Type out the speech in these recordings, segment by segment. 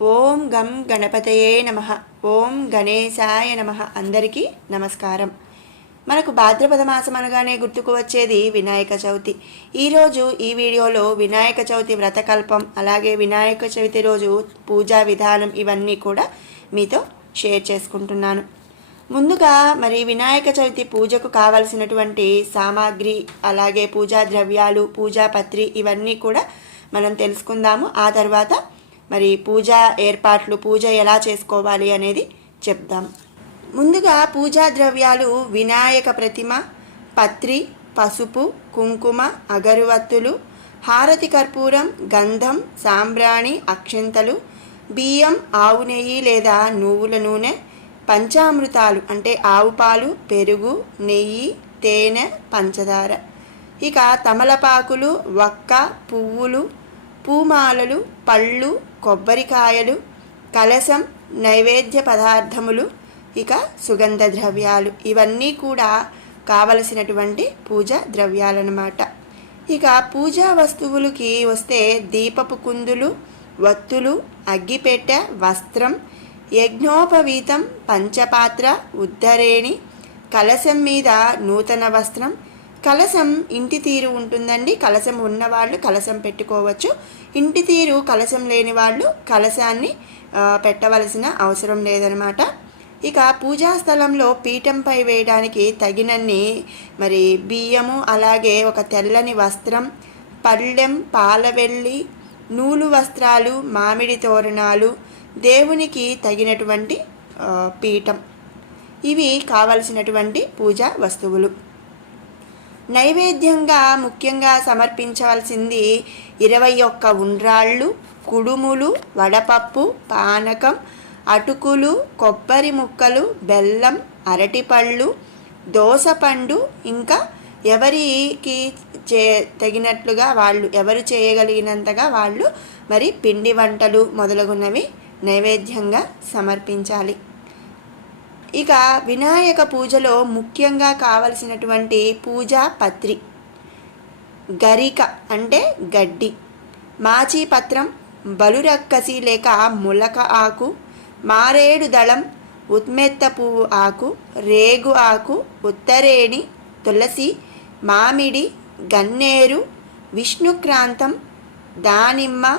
ఓం గం గణపతయే నమః. ఓం గణేశాయ నమః. అందరికీ నమస్కారం. మనకు భాద్రపద మాసం అనగానే గుర్తుకు వచ్చేది వినాయక చవితి. ఈరోజు ఈ వీడియోలో వినాయక చవితి వ్రతకల్పం, అలాగే వినాయక చవితి రోజు పూజా విధానం ఇవన్నీ కూడా మీతో షేర్ చేసుకుంటున్నాను. ముందుగా వినాయక చవితి పూజకు కావలసినటువంటి సామాగ్రి, అలాగే పూజా ద్రవ్యాలు, పూజా పత్రి ఇవన్నీ కూడా మనం తెలుసుకుందాము. ఆ తర్వాత పూజా ఏర్పాట్లు, పూజ ఎలా చేసుకోవాలి అనేది చెప్దాం. ముందుగా పూజా ద్రవ్యాలు: వినాయక ప్రతిమ, పత్రి, పసుపు, కుంకుమ, అగరువత్తులు, హారతి కర్పూరం, గంధం, సాంబ్రాణి, అక్షింతలు, బియ్యం, ఆవు నెయ్యి లేదా నువ్వుల నూనె, పంచామృతాలు అంటే ఆవు పాలు, పెరుగు, నెయ్యి, తేనె, పంచదార. ఇక తమలపాకులు, వక్క, పువ్వులు, పూమాలలు, పళ్ళు, కొబ్బరికాయలు, కలశం, నైవేద్య పదార్థములు, ఇక సుగంధ ద్రవ్యాలు. ఇవన్నీ కూడా కావలసినటువంటి పూజా ద్రవ్యాలన్నమాట. ఇక పూజా వస్తువులకి వస్తే దీపపు కుందులు, వత్తులు, అగ్గిపెట్టె, వస్త్రం, యజ్ఞోపవీతం, పంచపాత్ర, ఉద్ధరేణి, కలశం మీద నూతన వస్త్రం. కలశం ఇంటి తీరు ఉంటుందండి. కలశం ఉన్నవాళ్ళు కలశం పెట్టుకోవచ్చు. ఇంటి తీరు కలశం లేని వాళ్ళు కలశాన్ని పెట్టవలసిన అవసరం లేదనమాట. ఇక పూజా స్థలంలో పీఠంపై వేయడానికి తగినన్ని బియ్యము, అలాగే ఒక తెల్లని వస్త్రం, పళ్ళెం, పాలవెల్లి, నూలు వస్త్రాలు, మామిడి తోరణాలు, దేవునికి తగినటువంటి పీఠం, ఇవి కావలసినటువంటి పూజా వస్తువులు. నైవేద్యంగా ముఖ్యంగా సమర్పించవలసింది 21 ఉండ్రాళ్ళు, కుడుములు, వడపప్పు, పానకం, అటుకులు, కొబ్బరి ముక్కలు, బెల్లం, అరటిపళ్ళు, దోసపండు, ఇంకా ఎవరికి తగినట్లుగా వాళ్ళు, ఎవరు చేయగలిగినంతగా వాళ్ళు పిండి వంటలు మొదలగున్నవి నైవేద్యంగా సమర్పించాలి. ఇక వినాయక పూజలో ముఖ్యంగా కావలసినటువంటి పూజా పత్రి: గరిక అంటే గడ్డి, మాచీపత్రం, బలురక్కసి లేక ములక ఆకు, మారేడు దళం, ఉత్మెత్త పువ్వు ఆకు, రేగు ఆకు, ఉత్తరేణి, తులసి, మామిడి, గన్నేరు, విష్ణుక్రాంతం, దానిమ్మ,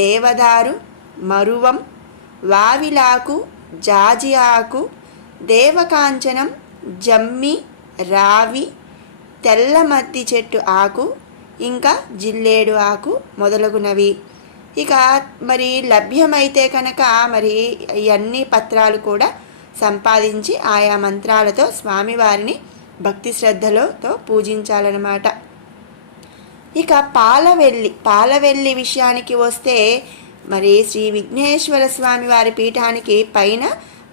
దేవదారు, మరువం, వావిలాకు, జాజి ఆకు, దేవకాంచనం, జమ్మి, రావి, తెల్ల మద్ది చెట్టు ఆకు, ఇంకా జిల్లేడు ఆకు మొదలగునవి. ఇక లభ్యమైతే కనుక ఇవన్నీ పత్రాలు కూడా సంపాదించి ఆయా మంత్రాలతో స్వామివారిని భక్తి శ్రద్ధలతో పూజించాలన్నమాట. ఇక పాలవెల్లి విషయానికి వస్తే శ్రీ విఘ్నేశ్వర స్వామి వారి పీఠానికి పైన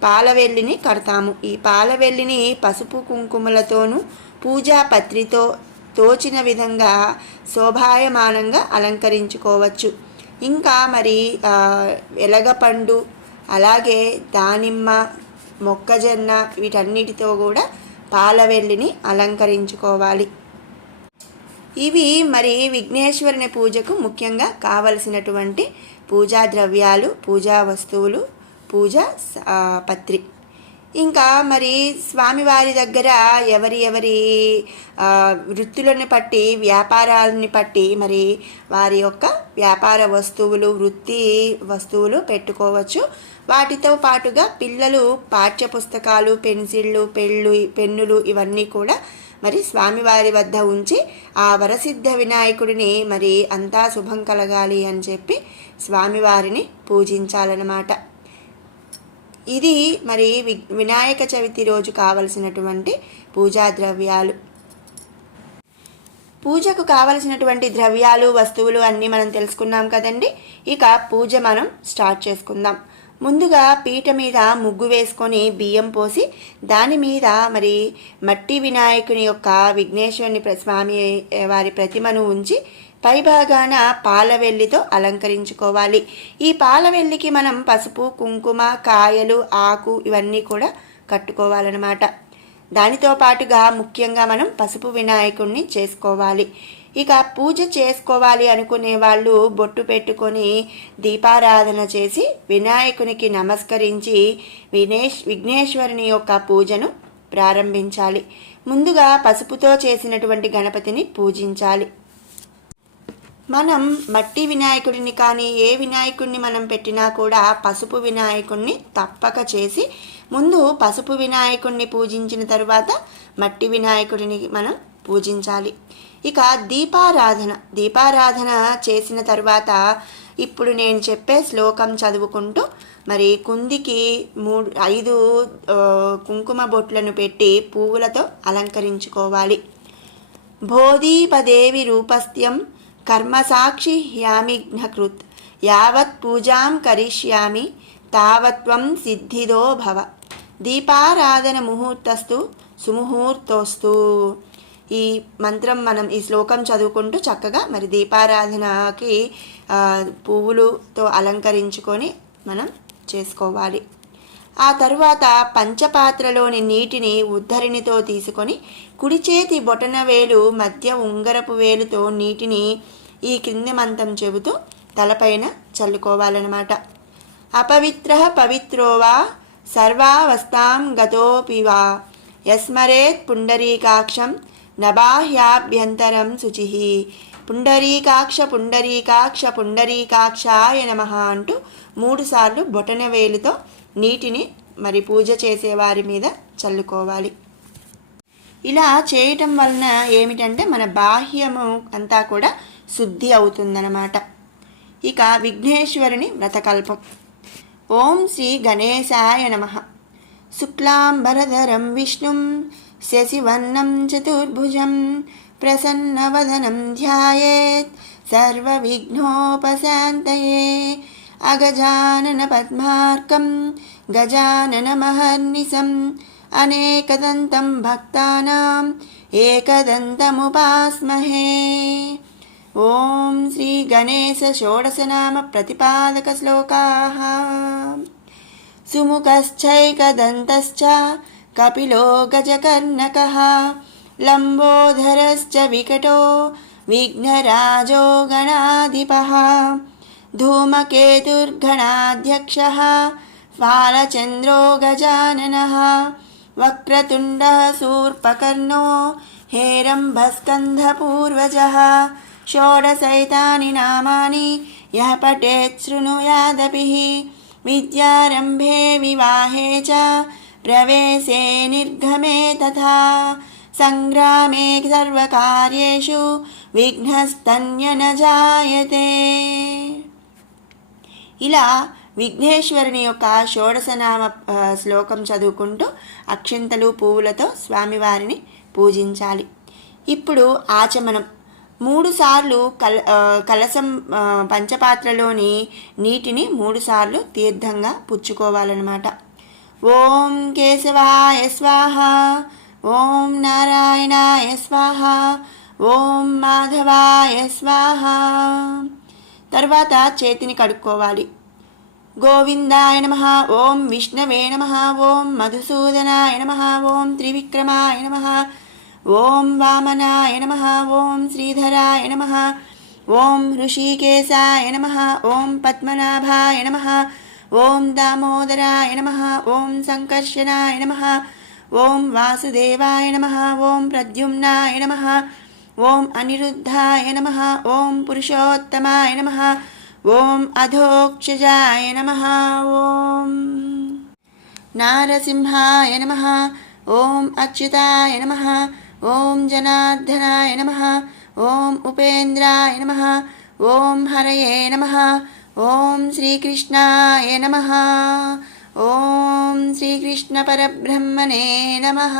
పాలవెల్లిని కడతాము. ఈ పాలవెల్లిని పసుపు కుంకుమలతోనూ పూజా పత్రితో తోచిన విధంగా శోభాయమానంగా అలంకరించుకోవచ్చు. ఇంకా ఎలగపండు, అలాగే దానిమ్మ, మొక్కజొన్న వీటన్నిటితో కూడా పాలవెల్లిని అలంకరించుకోవాలి. ఇవి విఘ్నేశ్వరుని పూజకు ముఖ్యంగా కావలసినటువంటి పూజా ద్రవ్యాలు, పూజా వస్తువులు, పూజా పత్రి. ఇంకా స్వామివారి దగ్గర ఎవరి వృత్తులను బట్టి, వ్యాపారాలని బట్టి వారి యొక్క వ్యాపార వస్తువులు, వృత్తి వస్తువులు పెట్టుకోవచ్చు. వాటితో పాటుగా పిల్లలు పాఠ్యపుస్తకాలు, పెన్సిళ్ళు, పెన్నులు ఇవన్నీ కూడా స్వామివారి వద్ద ఉంచి ఆ వరసిద్ధ వినాయకుడిని అంతా శుభం కలగాలి అని చెప్పి స్వామివారిని పూజించాలన్నమాట. ఇది వినాయక చవితి రోజు కావలసినటువంటి పూజా ద్రవ్యాలు. పూజకు కావలసినటువంటి ద్రవ్యాలు, వస్తువులు అన్నీ మనం తెలుసుకున్నాం కదండి. ఇక పూజ మనం స్టార్ట్ చేసుకుందాం. ముందుగా పీట మీద ముగ్గు వేసుకొని బియ్యం పోసి దాని మీద మట్టి వినాయకుని యొక్క విఘ్నేశ్వరుని స్వామి వారి ప్రతిమను ఉంచి పైభాగాన పాలవెల్లితో అలంకరించుకోవాలి. ఈ పాలవెల్లికి మనం పసుపు, కుంకుమ, కాయలు, ఆకు ఇవన్నీ కూడా కట్టుకోవాలన్నమాట. దానితో పాటుగా ముఖ్యంగా మనం పసుపు వినాయకుడిని చేసుకోవాలి. ఇక పూజ చేసుకోవాలి అనుకునే వాళ్ళు బొట్టు పెట్టుకొని దీపారాధన చేసి వినాయకునికి నమస్కరించి విఘ్నేశ్వరుని యొక్క పూజను ప్రారంభించాలి. ముందుగా పసుపుతో చేసినటువంటి గణపతిని పూజించాలి. మనం మట్టి వినాయకుడిని కానీ ఏ వినాయకుడిని మనం పెట్టినా కూడా పసుపు వినాయకుడిని తప్పక చేసి ముందు పసుపు వినాయకుడిని పూజించిన తరువాత మట్టి వినాయకుడిని మనం పూజించాలి. ఇక దీపారాధన చేసిన తర్వాత ఇప్పుడు నేను చెప్పే శ్లోకం చదువుకుంటూ మరి కుందికి 5 కుంకుమ బొట్లను పెట్టి పువ్వులతో అలంకరించుకోవాలి. బోధీపదేవి రూపస్థ్యం కర్మసాక్షి హ్యామిఘ్నకృత్ యావత్ పూజాం కరిష్యామి తావత్వం సిద్ధిదో భవ. దీపారాధన ముహూర్తస్తు సుముహూర్తోస్తు. ఈ మంత్రం మనం ఈ శ్లోకం చదువుకుంటూ చక్కగా మరి దీపారాధనకి పువ్వులతో అలంకరించుకొని మనం చేసుకోవాలి. ఆ తరువాత పంచపాత్రలోని నీటిని ఉద్ధరిణితో తీసుకొని కుడి చేతి బొటన వేలు మధ్య ఉంగరపు వేలుతో నీటిని ఈ క్రింది మంత్రం చెబుతూ తలపైన చల్లుకోవాలన్నమాట. అపవిత్రః పవిత్రోవా సర్వావస్థాం గతోపివా యస్మరేత్ పుండరీకాక్షం నబాహ్యాభ్యంతరం శుచిః. పుండరీకాక్ష పుండరీకాక్ష పుండరీకాక్షాయ నమః అంటూ 3 సార్లు బొటన వేలుతో నీటిని మరి పూజ చేసేవారి మీద చల్లుకోవాలి. ఇలా చేయటం వలన ఏమిటంటే మన బాహ్యము అంతా కూడా శుద్ధి అవుతుందన్నమాట. ఇక విఘ్నేశ్వరుని వ్రతకల్పం. ఓం శ్రీ గణేశాయ నమః. శుక్లాంబరధరం విష్ణుం శశివర్ణం చతుర్భుజం ప్రసన్నవదనం ధ్యాయేత్ సర్వవిఘ్నోపశాంతయే. అగజానన పద్మార్కం గజాననమహర్నిశం అనేకదంతం భక్తానాం ఏకదంతముపాస్మహే. ఓం శ్రీ గణేశ షోడశనామ ప్రతిపాదక శ్లోకాః. సుముఖశ్చైకదంతశ్చ కపిలో గజకర్ణకః లంబోదరశ్చ వికటో విఘ్నరాజో గణాధిపః ధూమకేతుర్గణాధ్యక్షః ఫాలచంద్రో గజాననః వక్రతుండః శూర్పకర్ణో హేరంబస్కంధపూర్వజः. షోడశైతాని నామాని యః పఠేత్ శృణుయాదపిః విద్యారంభే వివాహే చ ప్రవేశే నిర్గమే తథా సంగ్రామే సర్వకార్యేషు విఘ్నస్తన్య న జాయతే. ఇలా విఘ్నేశ్వరుని యొక్క షోడశనామ శ్లోకం చదువుకుంటూ అక్షింతలు పువ్వులతో స్వామివారిని పూజించాలి. ఇప్పుడు ఆచమనం. 3 సార్లు కలశం పంచపాత్రలోని నీటిని 3 సార్లు తీర్థంగా పుచ్చుకోవాలన్నమాట. ఓం కేశవాయ స్వాహ, ఓం నారాయణాయ స్వాహ, ఓం మాధవాయ స్వాహ. తర్వాత చేతిని కడుక్కోవాలి. గోవిందాయ నమః, ఓం విష్ణవే నమః, ఓం మధుసూదనాయ నమః, ఓం త్రివిక్రమాయ నమః, ఓం వామనాయ నమః, ఓం శ్రీధరాయ నమః, ఓం ఋషికేశాయ నమః, ఓం పద్మనాభాయ నమః, ఓం దామోదరాయ నమః, ఓం సంకర్షణాయ నమః, ఓం వాసుదేవాయ నమః, ఓం ప్రద్యుమ్నాయ నమః, ఓం అనిరుద్ధాయ నమః, ఓం పురుషోత్తమాయ నమః, ఓం అధోక్షజాయ నమః, ఓం నారసింహాయ నమః, ఓం అచ్యుతాయ నమః, ఓం జనార్దనాయ నమః, ఓం ఉపేంద్రాయ నమః, ఓం హరయే నమః, ఓం శ్రీకృష్ణాయ నమః, ఓం శ్రీకృష్ణ పరబ్రహ్మణే నమః.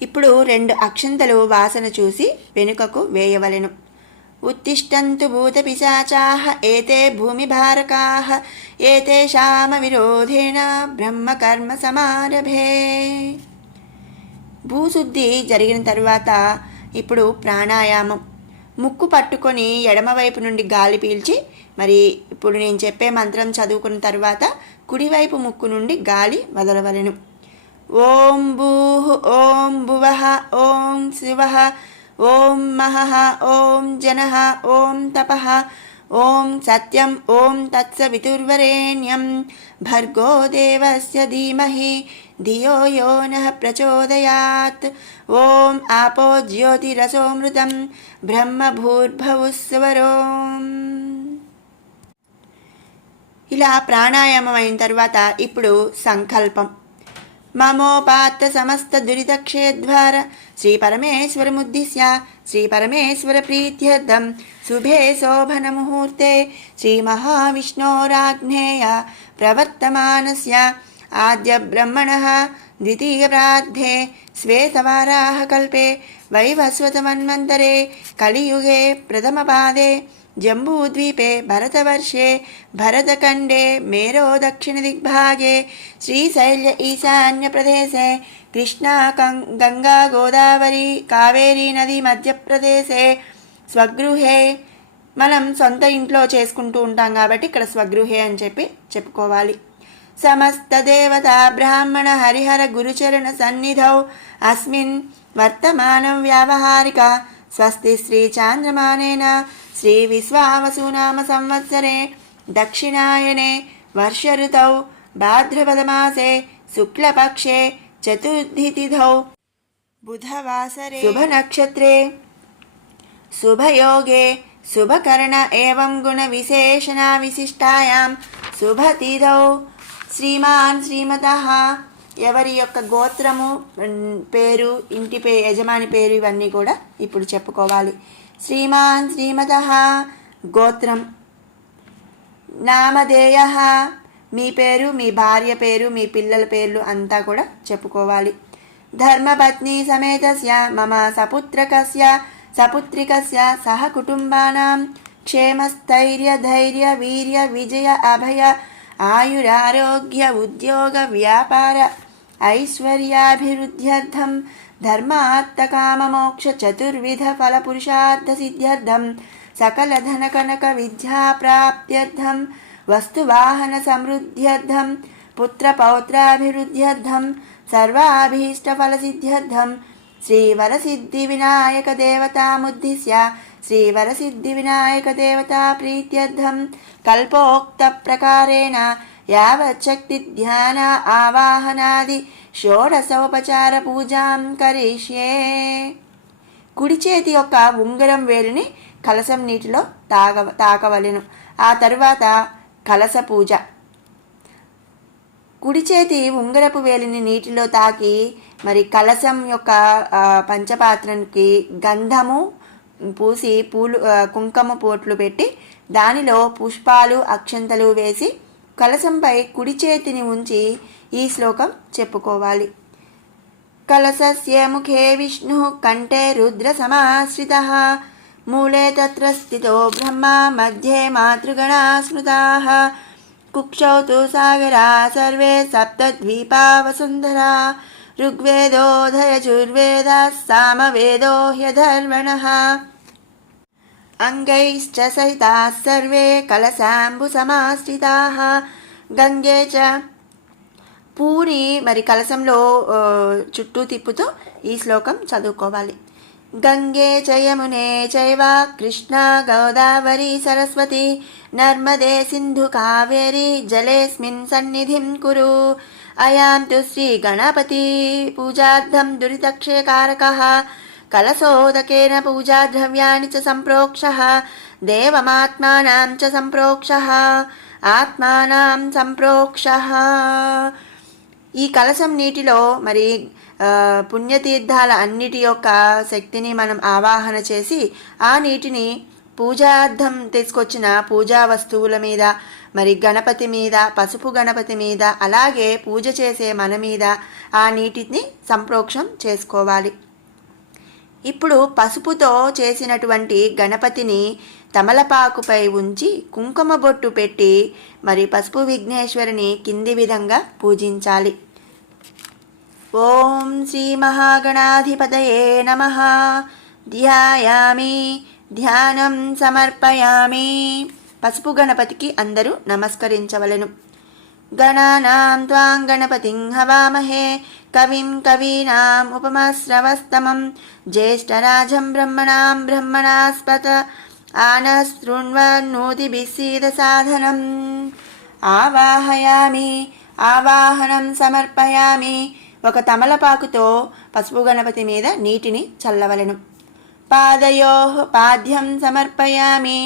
ఇప్పుడు 2 అక్షంతలు వాసన చూసి వెనుకకు వేయవలెను. ఉత్తిష్టంతు భూతపిశాచాః ఏతే భూమిభారకాః ఏతేషామ విరోధేన బ్రహ్మకర్మ సమారభే. భూశుద్ధి జరిగిన తరువాత ఇప్పుడు ప్రాణాయామం. ముక్కు పట్టుకొని ఎడమవైపు నుండి గాలి పీల్చి మరి ఇప్పుడు నేను చెప్పే మంత్రం చదువుకున్న తర్వాత కుడివైపు ముక్కు నుండి గాలి వదలవలెను. ఓం భూః, ఓం భువః, ఓం శివః, ఓం మహః ఓం జనః ఓం తపః ఓం సత్యం ఓం తత్సవితుర్వరేణ్యం భర్గో దేవస్య ధీమహి ధియో యో నః ప్రచోదయాత్. ఓం ఆపో జ్యోతిరసోమృతం బ్రహ్మ భూర్భువస్సువరోం. ఇలా ప్రాణాయామం అయిన తర్వాత ఇప్పుడు సంకల్పం. మమోపాత్త సమస్త దురితక్షేద్వార శ్రీ పరమేశ్వరముద్దిశ్య శ్రీ పరమేశ్వర ప్రీత్యర్థం శుభే శోభన ముహూర్తే శ్రీ మహావిష్ణోరాజ్ఞేయ ప్రవర్తమానస్య ఆద్య బ్రహ్మణః ద్వితీయ ప్రార్థే శ్వేతవారాహ కల్పే వైవస్వతమన్వంతరే కలియుగే ప్రథమపాదే జంబూద్వీపే భరతవర్షే భరతఖండే మేరో దక్షిణదిగ్భాగే శ్రీశైల్య ఈశాన్యప్రదేశే కృష్ణా గంగా గోదావరి కావేరీ నది మధ్యప్రదేశే స్వగృహే. మనం సొంత ఇంట్లో చేసుకుంటూ ఉంటాం కాబట్టి ఇక్కడ స్వగృహే అని చెప్పుకోవాలి. సమస్త దేవతా బ్రాహ్మణ హరిహర గురుచరణ సన్నిధౌ అస్మిన్ వర్తమానం వ్యావహారిక స్వస్తి శ్రీ చాంద్రమానేన శ్రీ విశ్వావసునామ సంవత్సరే దక్షిణాయనే వర్ష ఋతౌ భాద్రపదమాసే శుక్లపక్షే చతుర్థితిథౌ బుధవాసరే శుభ నక్షత్రే శుభయోగే శుభకరణ ఏవం గుణ విశేషణ విశిష్టాయాం శుభతిథౌ. శ్రీమాన్ శ్రీమతః ఎవరి యొక్క గోత్రము పేరు ఇంటి యజమాని పేరు ఇవన్నీ కూడా ఇప్పుడు చెప్పుకోవాలి. శ్రీమాన్ శ్రీమతః గోత్రం. నామధేయః మీ పేరు మీ భార్య పేరు మీ పిల్లల పేర్లు అంతా కూడా చెప్పుకోవాలి. ధర్మపత్ని సమేతస్య మమ సపుత్రికస్య సహ కుటుంబానాం క్షేమస్థైర్య ధైర్య వీర్య విజయ అభయ ఆయురారోగ్య ఉద్యోగ వ్యాపార ఐశ్వర్యాభివృద్ధ్యర్థం ధర్మార్థకామమోక్ష చతుర్విధ ఫలపురుషార్థ సిద్ధ్యర్థం సకల ధనకనక విద్యాప్రాప్త్యర్థం వస్తువాహన సమృద్ధ్యర్థం పుత్రపౌత్రాభివృద్ధ్యర్థం సర్వాభీష్టఫలసిద్ధ్యర్థం శ్రీవరసిద్ధివినాయక దేవతాముద్దిశ్య శ్రీవరసిద్ధివినాయకదేవతా ప్రీత్యర్థం కల్పోక్త ప్రకారేణ యావచ్చక్తి ధ్యాన ఆవాహనాది షోడశోపచార పూజాం కరిష్యే. కుడి చేతి యొక్క ఉంగరం వేలుని కలశం నీటిలో తాకవలెను. ఆ తరువాత కలశ పూజ. కుడి చేతి ఉంగరపు వేలిని నీటిలో తాకి మరి కలశం యొక్క పంచపాత్రకి గంధము పూసి కుంకుమ పోట్లు పెట్టి దానిలో పుష్పాలు అక్షంతలు వేసి కలశంపై కుడి చేతిని ఉంచి ఈ శ్లోకం చెప్పుకోవాలి. కలశస్య ముఖే విష్ణు కంఠే రుద్ర సమాశ్రితః మూలే తత్ర స్థితో బ్రహ్మ మధ్యే మాతృగణా స్మృతాః కుక్షౌ తు సాగరా సర్వే సప్తద్వీపా వసుంధరా ఋగ్వేదోధయజుర్వేదాः సామవేదో హ్యధర్వణः అంగైశ్చ సహితాः సర్వే కలశాంబు సమాశ్రితాः గంగే చ. పూరి మరి కలశంలో చుట్టూ తిప్పుతూ ఈ శ్లోకం చదువుకోవాలి. గంగే చ యమునే చైవ కృష్ణా గోదావరి సరస్వతి నర్మదే సింధు కావేరి జలేస్మిన్ సన్నిధిం కురు. అయాం తు శ్రీ గణపతి పూజార్థం దురితక్షయకారకః కలశోదకేన పూజాద్రవ్యాణి చ సంప్రోక్షః దేవమాత్మానాం చ సంప్రోక్షః ఆత్మానాం సంప్రోక్షః. ఈ కలశం నీటిలో మరి పుణ్యతీర్థాల అన్నిటి యొక్క శక్తిని మనం ఆవాహన చేసి ఆ నీటిని పూజార్థం తీసుకొచ్చిన పూజా వస్తువుల మీద మరి గణపతి మీద పసుపు గణపతి మీద అలాగే పూజ చేసే మన మీద ఆ నీటిని సంప్రోక్షం చేసుకోవాలి. ఇప్పుడు పసుపుతో చేసినటువంటి గణపతిని తమలపాకుపై ఉంచి కుంకుమ బొట్టు పెట్టి మరి పసుపు విఘ్నేశ్వరుని కింది విధంగా పూజించాలి. ఓం శ్రీ మహాగణాధిపతయే నమః. ధ్యాయామి ధ్యానం సమర్పయామి. పసుపు గణపతికి అందరూ నమస్కరించవలెను. गणानां त्वां गणपतिं हवामहे कविं कवीनाम् उपमश्रवस्तमं ज्येष्ठराजं ब्रह्मणां ब्रह्मणास्पत आनशृण्वन्नोतिभिः सीदसाधनम् ఆవాహయామి ఆవాహనం సమర్పయామి. ఒక తమలపాకుతో పసుపు గణపతి మీద నీటిని చల్లవలెను. పాదయోః పాద్యం సమర్పయామి.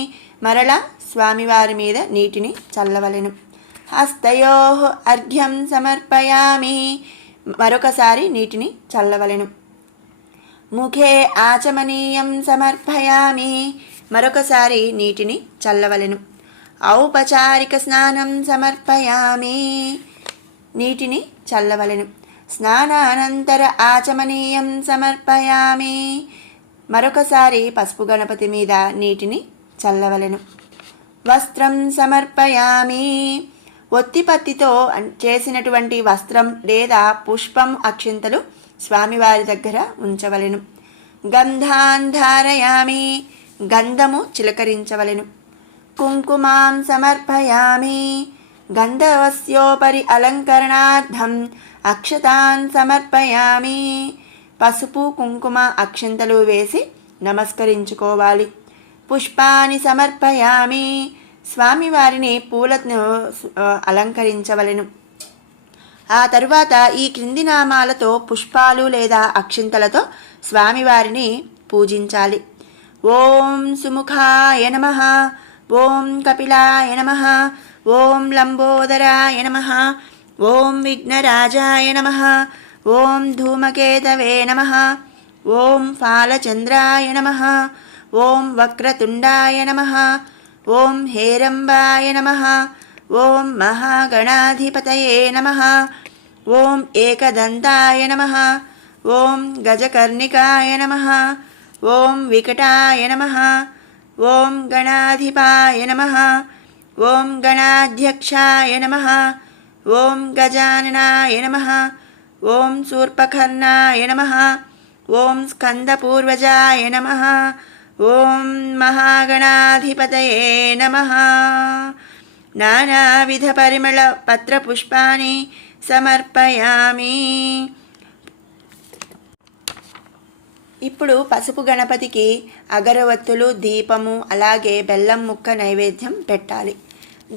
మరల స్వామివారి మీద నీటిని చల్లవలెను. హస్తయోః అర్ఘ్యం సమర్పయామి. మరొకసారి నీటిని చల్లవలెను. ముఖే ఆచమనీయం సమర్పయామి. మరొకసారి నీటిని చల్లవలెను. ఔపచారిక స్నానం సమర్పయామి. నీటిని చల్లవలెను. స్నానానంతర ఆచమనీయం సమర్పయామి. మరొకసారి పసుపు గణపతి మీద నీటిని చల్లవలెను. వస్త్రం సమర్పయామి. ఒత్తిపత్తితో చేసినటువంటి వస్త్రం లేదా పుష్పం అక్షింతలు స్వామివారి దగ్గర ఉంచవలెను. గంధాన్ ధారయామి. గంధము చిలకరించవలెను. కుంకుమాం సమర్పయామి. గంధవస్యోపరి అలంకరణార్థం అక్షతాన్ సమర్పయామి. పసుపు కుంకుమ అక్షంతలు వేసి నమస్కరించుకోవాలి. పుష్పాన్ని సమర్పయామి. స్వామివారిని పూలను అలంకరించవలెను. ఆ తరువాత ఈ క్రింది నామాలతో పుష్పాలు లేదా అక్షింతలతో స్వామివారిని పూజించాలి. ఓం సుముఖాయ నమః. ఓం కపిలాయ నమః. ఓం లంబోదరాయ నమః. ఓం విఘ్నరాజాయ నమః. ఓం ధూమకేతవే నమః. ఓం ఫాలచంద్రాయ నమః. ఓం వక్రతుండాయ నమః. ఓం హేరంబాయ నమః. ఓం మహాగణాధిపతయే నమః. ఓం ఏకదంతాయ నమః. ఓం గజకర్ణికాయ నమః. ఓం వికటాయ నమః. ఓం గణాధిపాయ నమః. ఓం గణాధ్యక్షాయ నమః. ఓం గజాననాయ నమః. ఓం శూర్పకర్ణాయ నమః. ఓం స్కందపూర్వజాయ నమః. ఓం మహాగణాధిపతయే నమః. నానావిధ పరిమళ పత్రపుష్పాని సమర్పయామి. ఇప్పుడు పసుపు గణపతికి అగరవత్తులు, దీపము, అలాగే బెల్లం ముక్క నైవేద్యం పెట్టాలి.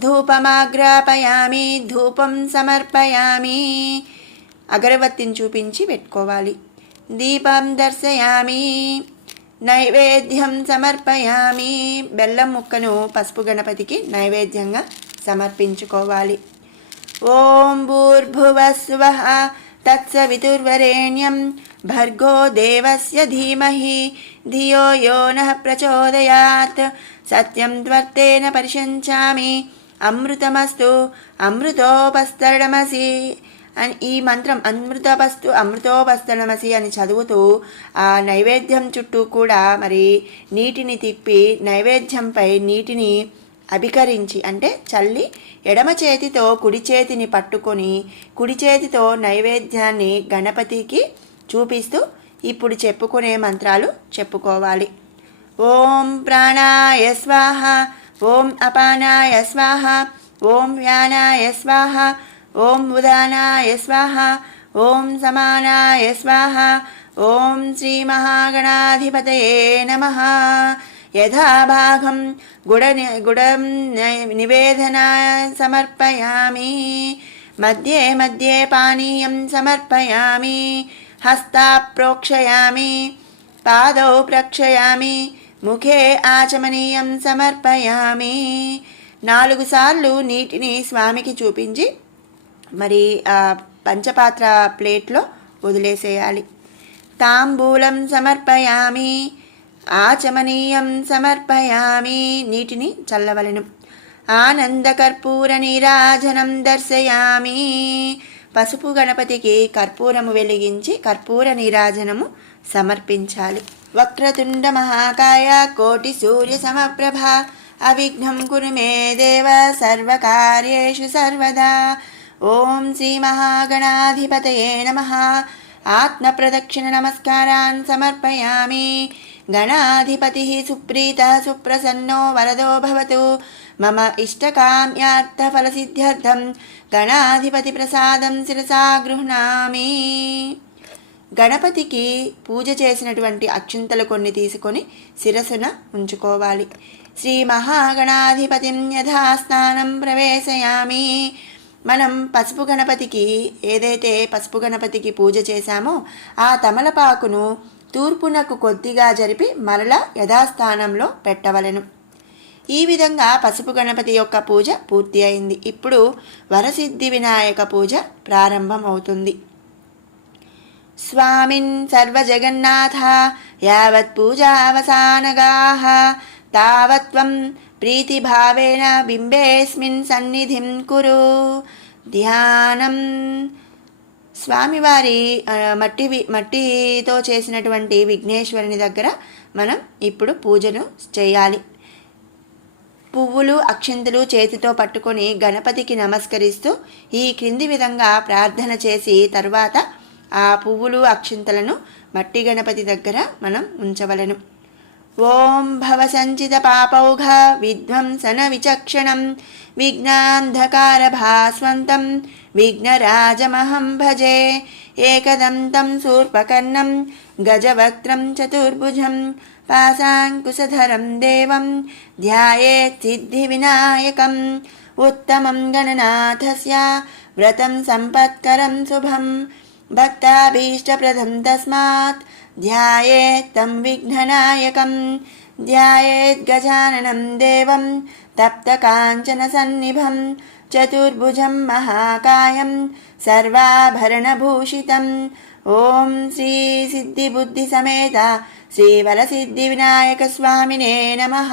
ధూపమాగ్రాపయామి. ధూపం సమర్పయామి. అగరవత్తిని చూపించి పెట్టుకోవాలి. దీపం దర్శయామి. నైవేద్యం సమర్పయామి. బెల్లం ముక్కను పసుపు గణపతికి నైవేద్యంగా సమర్పించుకోవాలి. ఓం భూర్భువస్సువః తత్సవితుర్వరేణ్యం భర్గో దేవస్య ధీమహి ధియో యో నః ప్రచోదయాత్ సత్యం త్వర్తేన పరిశంచామి అమృతమస్తు అమృతోపస్తరణమసి అని ఈ మంత్రం అమృతపస్తు అమృతోపస్తరణమసి అని చదువుతూ ఆ నైవేద్యం చుట్టూ కూడా మరి నీటిని తిప్పి నైవేద్యంపై నీటిని అభికరించి అంటే చల్లి ఎడమ చేతితో కుడి చేతిని పట్టుకొని కుడి చేతితో నైవేద్యాన్ని గణపతికి చూపిస్తూ ఇప్పుడు చెప్పుకునే మంత్రాలు చెప్పుకోవాలి. ఓం ప్రాణాయ స్వాహ. ఓం అపానాయ స్వాహ. ఓం వ్యానాయ స్వాహ. ఓం ఉదానాయ స్వాహ. ఓం సమానాయ స్వాహ. ఓం శ్రీ మహాగణాధిపతయే నమః. యథాభాగం గుడం నివేదనాయ సమర్పయామి. మధ్యే మధ్యే పానీయం సమర్పయామి. హస్తా ప్రోక్షయామి. పాదౌ ప్రక్షయామి. ముఖే ఆచమనీయం సమర్పయామి. 4 సార్లు నీటిని స్వామికి చూపించి మరి ఆ పంచపాత్ర ప్లేట్లో వదిలేసేయాలి. తాంబూలం సమర్పయామి. ఆచమనీయం సమర్పయామి. నీటిని చల్లవలెను. ఆనందకర్పూర నీరాజనం దర్శయామి. పసుపు గణపతికి కర్పూరము వెలిగించి కర్పూర నీరాజనము సమర్పించాలి. వక్రతుండ మహాకాయ కోటి సూర్య సమప్రభ అవిఘ్నం కురు మే దేవ సర్వకార్యేషు సర్వదా. ఓం శ్రీ మహాగణాధిపతయే నమః. ఆత్మ ప్రదక్షిణ నమస్కారాన్ సమర్పయామి. గణాధిపతి సుప్రీత సుప్రసన్నో వరదో భవతు. మమ ఇష్టకామ్యార్థఫలసిద్ధ్యర్థం గణాధిపతి ప్రసాదం శిరసా గృహ్ణామి. గణపతికి పూజ చేసినటువంటి అక్షింతలు కొన్ని తీసుకొని శిరసున ఉంచుకోవాలి. శ్రీ మహాగణాధిపతిం యథాస్థానం ప్రవేశయామి. మనం పసుపు గణపతికి ఏదైతే పసుపు గణపతికి పూజ చేశామో ఆ తమలపాకును తూర్పునకు కొద్దిగా జరిపి మరలా యథాస్థానంలో పెట్టవలెను. ఈ విధంగా పసుపు గణపతి యొక్క పూజ పూర్తి అయింది. ఇప్పుడు వరసిద్ధి వినాయక పూజ ప్రారంభం అవుతుంది. స్వామిన్ సర్వజగన్నాథ యావత్ పూజావసానగాః తావత్వం ప్రీతిభావేన బింబేస్మిన్ సన్నిధిం కురు. ధ్యానం. స్వామివారి మట్టితో చేసినటువంటి విఘ్నేశ్వరుని దగ్గర మనం ఇప్పుడు పూజను చేయాలి. పువ్వులు అక్షింతలు చేతితో పట్టుకొని గణపతికి నమస్కరిస్తూ ఈ క్రింది విధంగా ప్రార్థన చేసి తర్వాత ఆ పువ్వులు అక్షింతలను మట్టి గణపతి దగ్గర మనం ఉంచవలెను. ఓం భవ సంచిత పాపౌఘ విధ్వంసన విచక్షణం విఘ్నాంధకార భాస్వంతం విఘ్నరాజమహం భజే. ఏకదంతం శూర్పకర్ణం గజవక్త్రం చతుర్భుజం పాశాంకుశధరం దేవం ధ్యాయేత్ సిద్ధివినాయకం. ఉత్తమం గణనాథస్య వ్రతం సంపత్కరం శుభం భక్తాభీష్టప్రదం తస్మాత్ ధ్యాయేత్ తం విఘ్ననాయకం. ధ్యాయేత్ గజాననం దేవం తప్తకాంచన సన్నిభం చతుర్భుజం మహాకాయం సర్వాభరణభూషితం. ఓం శ్రీ సిద్ధిబుద్ధి సమేత శ్రీవరసిద్ధి వినాయక స్వామినే నమః.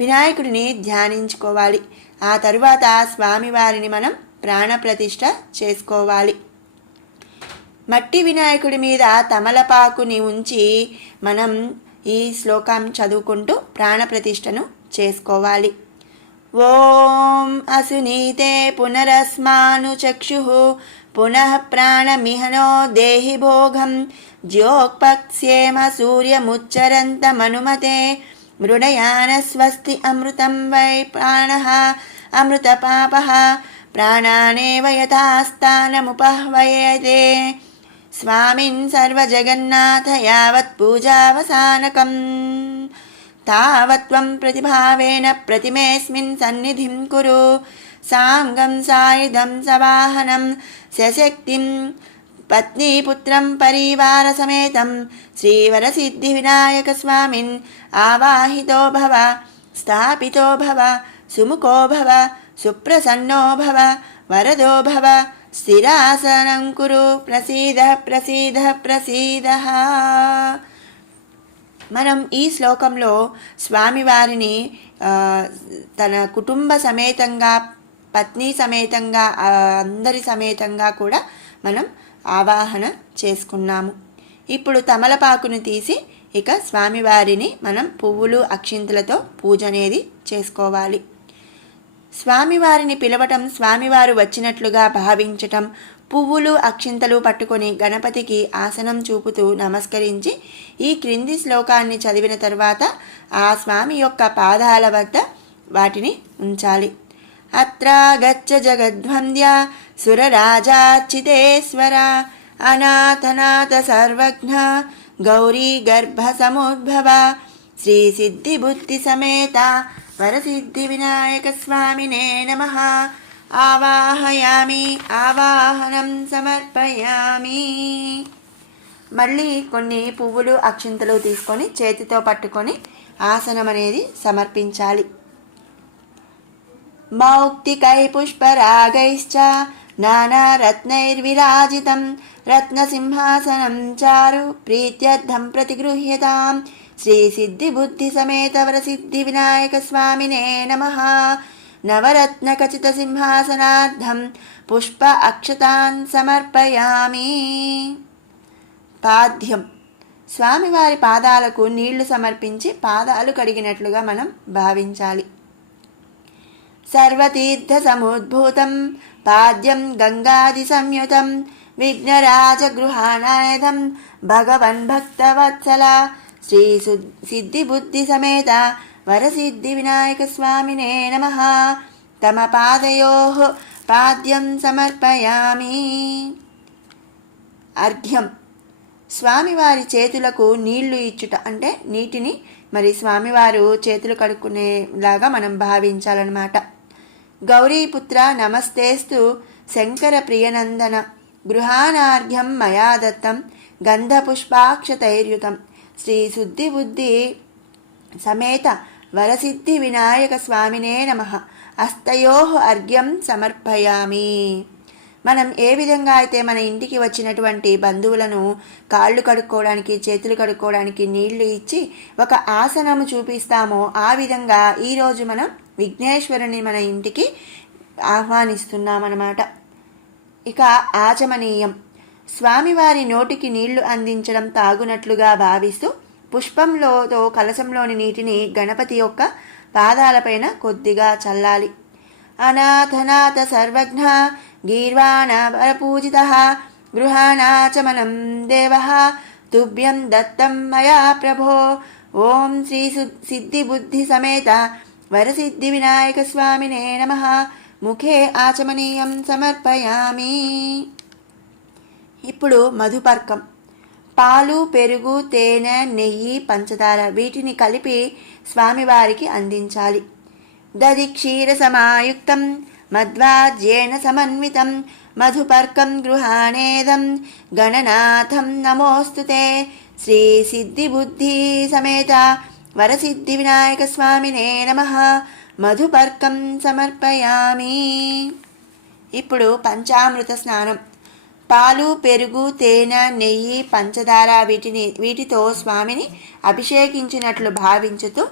వినాయకుడిని ధ్యానించుకోవాలి. ఆ తరువాత స్వామివారిని మనం ప్రాణప్రతిష్ఠ చేసుకోవాలి. మట్టి వినాయకుడి మీద తమలపాకుని ఉంచి మనం ఈ శ్లోకం చదువుకుంటూ ప్రాణప్రతిష్ఠను చేసుకోవాలి. ఓం అసునీతే పునరస్మాను చక్షుః పునః ప్రాణమిహనో దేహి భోగం జ్యోక్పక్ష్యేమ సూర్యముచ్చరంతమనుమతే మృడయాన స్వస్తి అమృతం వై ప్రాణః అమృతపాపః ప్రాణానేవ యథాస్థానముపహ్వయేతే. స్వామిన్ సర్వజగన్నాథ యావత్ పూజావసానకం తావత్వం ప్రతిభావేన ప్రతిమేస్మిన్ సన్నిధిం కురు. సాంగం సాయుధం సవాహనం సశక్తిం పత్నీపుత్రం పరివార సమేతం శ్రీవరసిద్ధి వినాయక స్వామిన్ ఆవాహితో భవ స్థాపితో భవ సుముఖో భవ సుప్రసన్నో భవ వరదో భవ స్థిరాసనం కురు ప్రసీద ప్రసీద ప్రసీద. మనం ఈ శ్లోకంలో స్వామివారిని తన కుటుంబ సమేతంగా పత్ని సమేతంగా అందరి సమేతంగా కూడా మనం ఆవాహన చేసుకున్నాము. ఇప్పుడు తమలపాకును తీసి ఇక స్వామివారిని మనం పువ్వులు అక్షింతలతో పూజ అనేది చేసుకోవాలి. స్వామివారిని పిలవటం, స్వామివారు వచ్చినట్లుగా భావించటం, పువ్వులు అక్షింతలు పట్టుకొని గణపతికి ఆసనం చూపుతూ నమస్కరించి ఈ క్రింది శ్లోకాన్ని చదివిన తర్వాత ఆ స్వామి యొక్క పాదాల వద్ద వాటిని ఉంచాలి. అత్రాగచ్చ జగద్వంద్య సురరాజార్చితేశ్వర అనాథనాథ సర్వజ్ఞ గౌరీ గర్భ సముద్భవ శ్రీ సిద్ధి బుద్ధి సమేత వరసిద్ధి వినాయక స్వామినే నమః. ఆవాహయామి ఆవాహనం సమర్పయామి. మళ్ళీ కొన్ని పువ్వులు అక్షింతలు తీసుకొని చేతితో పట్టుకొని ఆసనం అనేది సమర్పించాలి. మౌక్తికై పుష్పరాగైశ్చ నానారత్నైర్విరాజితం రత్నసింహాసనం చారు ప్రీత్యర్థం ప్రతిగృహ్యతాం. శ్రీ సిద్ధి బుద్ధి సమేత వరసిద్ధి వినాయక స్వామినే నమః. నవరత్న ఖచిత సింహాసనార్థం పుష్ప అక్షతాన్ సమర్పయామి. పాద్యం. స్వామివారి పాదాలకు నీళ్లు సమర్పించి పాదాలు కడిగినట్లుగా మనం భావించాలి. సర్వతీర్థ సముద్భూతం పాద్యం గంగాది సంయుతం విఘ్నరాజగృహానాయదం భగవన్ భక్తవత్సల శ్రీ సిద్ధి బుద్ధి సమేత వరసిద్ధి వినాయక స్వామినే నమః. తమ పాదయోః పాద్యం సమర్పయామి. అర్ఘ్యం, స్వామివారి చేతులకు నీళ్లు ఇచ్చుట, అంటే నీటిని మరి స్వామివారు చేతులు కడుక్కునేలాగా మనం భావించాలన్నమాట. గౌరీపుత్ర నమస్తేస్తు శంకర ప్రియనందన గృహానార్ఘ్యం మయా దత్తం గంధపుష్పాక్షతైర్యుతం శ్రీ శుద్ధిబుద్ధి సమేత వరసిద్ధి వినాయక స్వామినే నమః. హస్తయోః అర్ఘ్యం సమర్పయామి. మనం ఏ విధంగా అయితే మన ఇంటికి వచ్చినటువంటి బంధువులను కాళ్ళు కడుక్కోవడానికి, చేతులు కడుక్కోవడానికి నీళ్లు ఇచ్చి ఒక ఆసనము చూపిస్తామో ఆ విధంగా ఈరోజు మనం విఘ్నేశ్వరుని మన ఇంటికి ఆహ్వానిస్తున్నామన్నమాట. ఇక ఆచమనీయం, స్వామివారి నోటికి నీళ్లు అందించడం తాగునట్లుగా భావిస్తూ పుష్పంలోతో కలశంలోని నీటిని గణపతి యొక్క పాదాలపైన కొద్దిగా చల్లాలి. అనాథనాథ సర్వజ్ఞ గీర్వాణ వరపూజితః గృహాణాచమనం దేవః తుభ్యం దత్తం మయా ప్రభో. ఓం శ్రీ సిద్ధిబుద్ధి సమేత వరసిద్ధి వినాయక స్వామినే నమః. ముఖే ఆచమనీయం సమర్పయామి. ఇప్పుడు మధుపర్కం, పాలు, పెరుగు, తేనె, నెయ్యి, పంచదార వీటిని కలిపి స్వామివారికి అందించాలి. దది క్షీర సమాయుక్తం మధ్వాజ్యేన సమన్వితం మధుపర్కం గృహాణేదం గణనాథం నమోస్తుతే. శ్రీ సిద్ధిబుద్ధి సమేత వరసిద్ధి వినాయక స్వామినే నమః. మధుపర్కం సమర్పయామి. ఇప్పుడు పంచామృత స్నానం, పాలు, పెరుగు, తేనె, నెయ్యి, పంచదార వీటితో స్వామిని అభిషేకించినట్లు భావించుతూ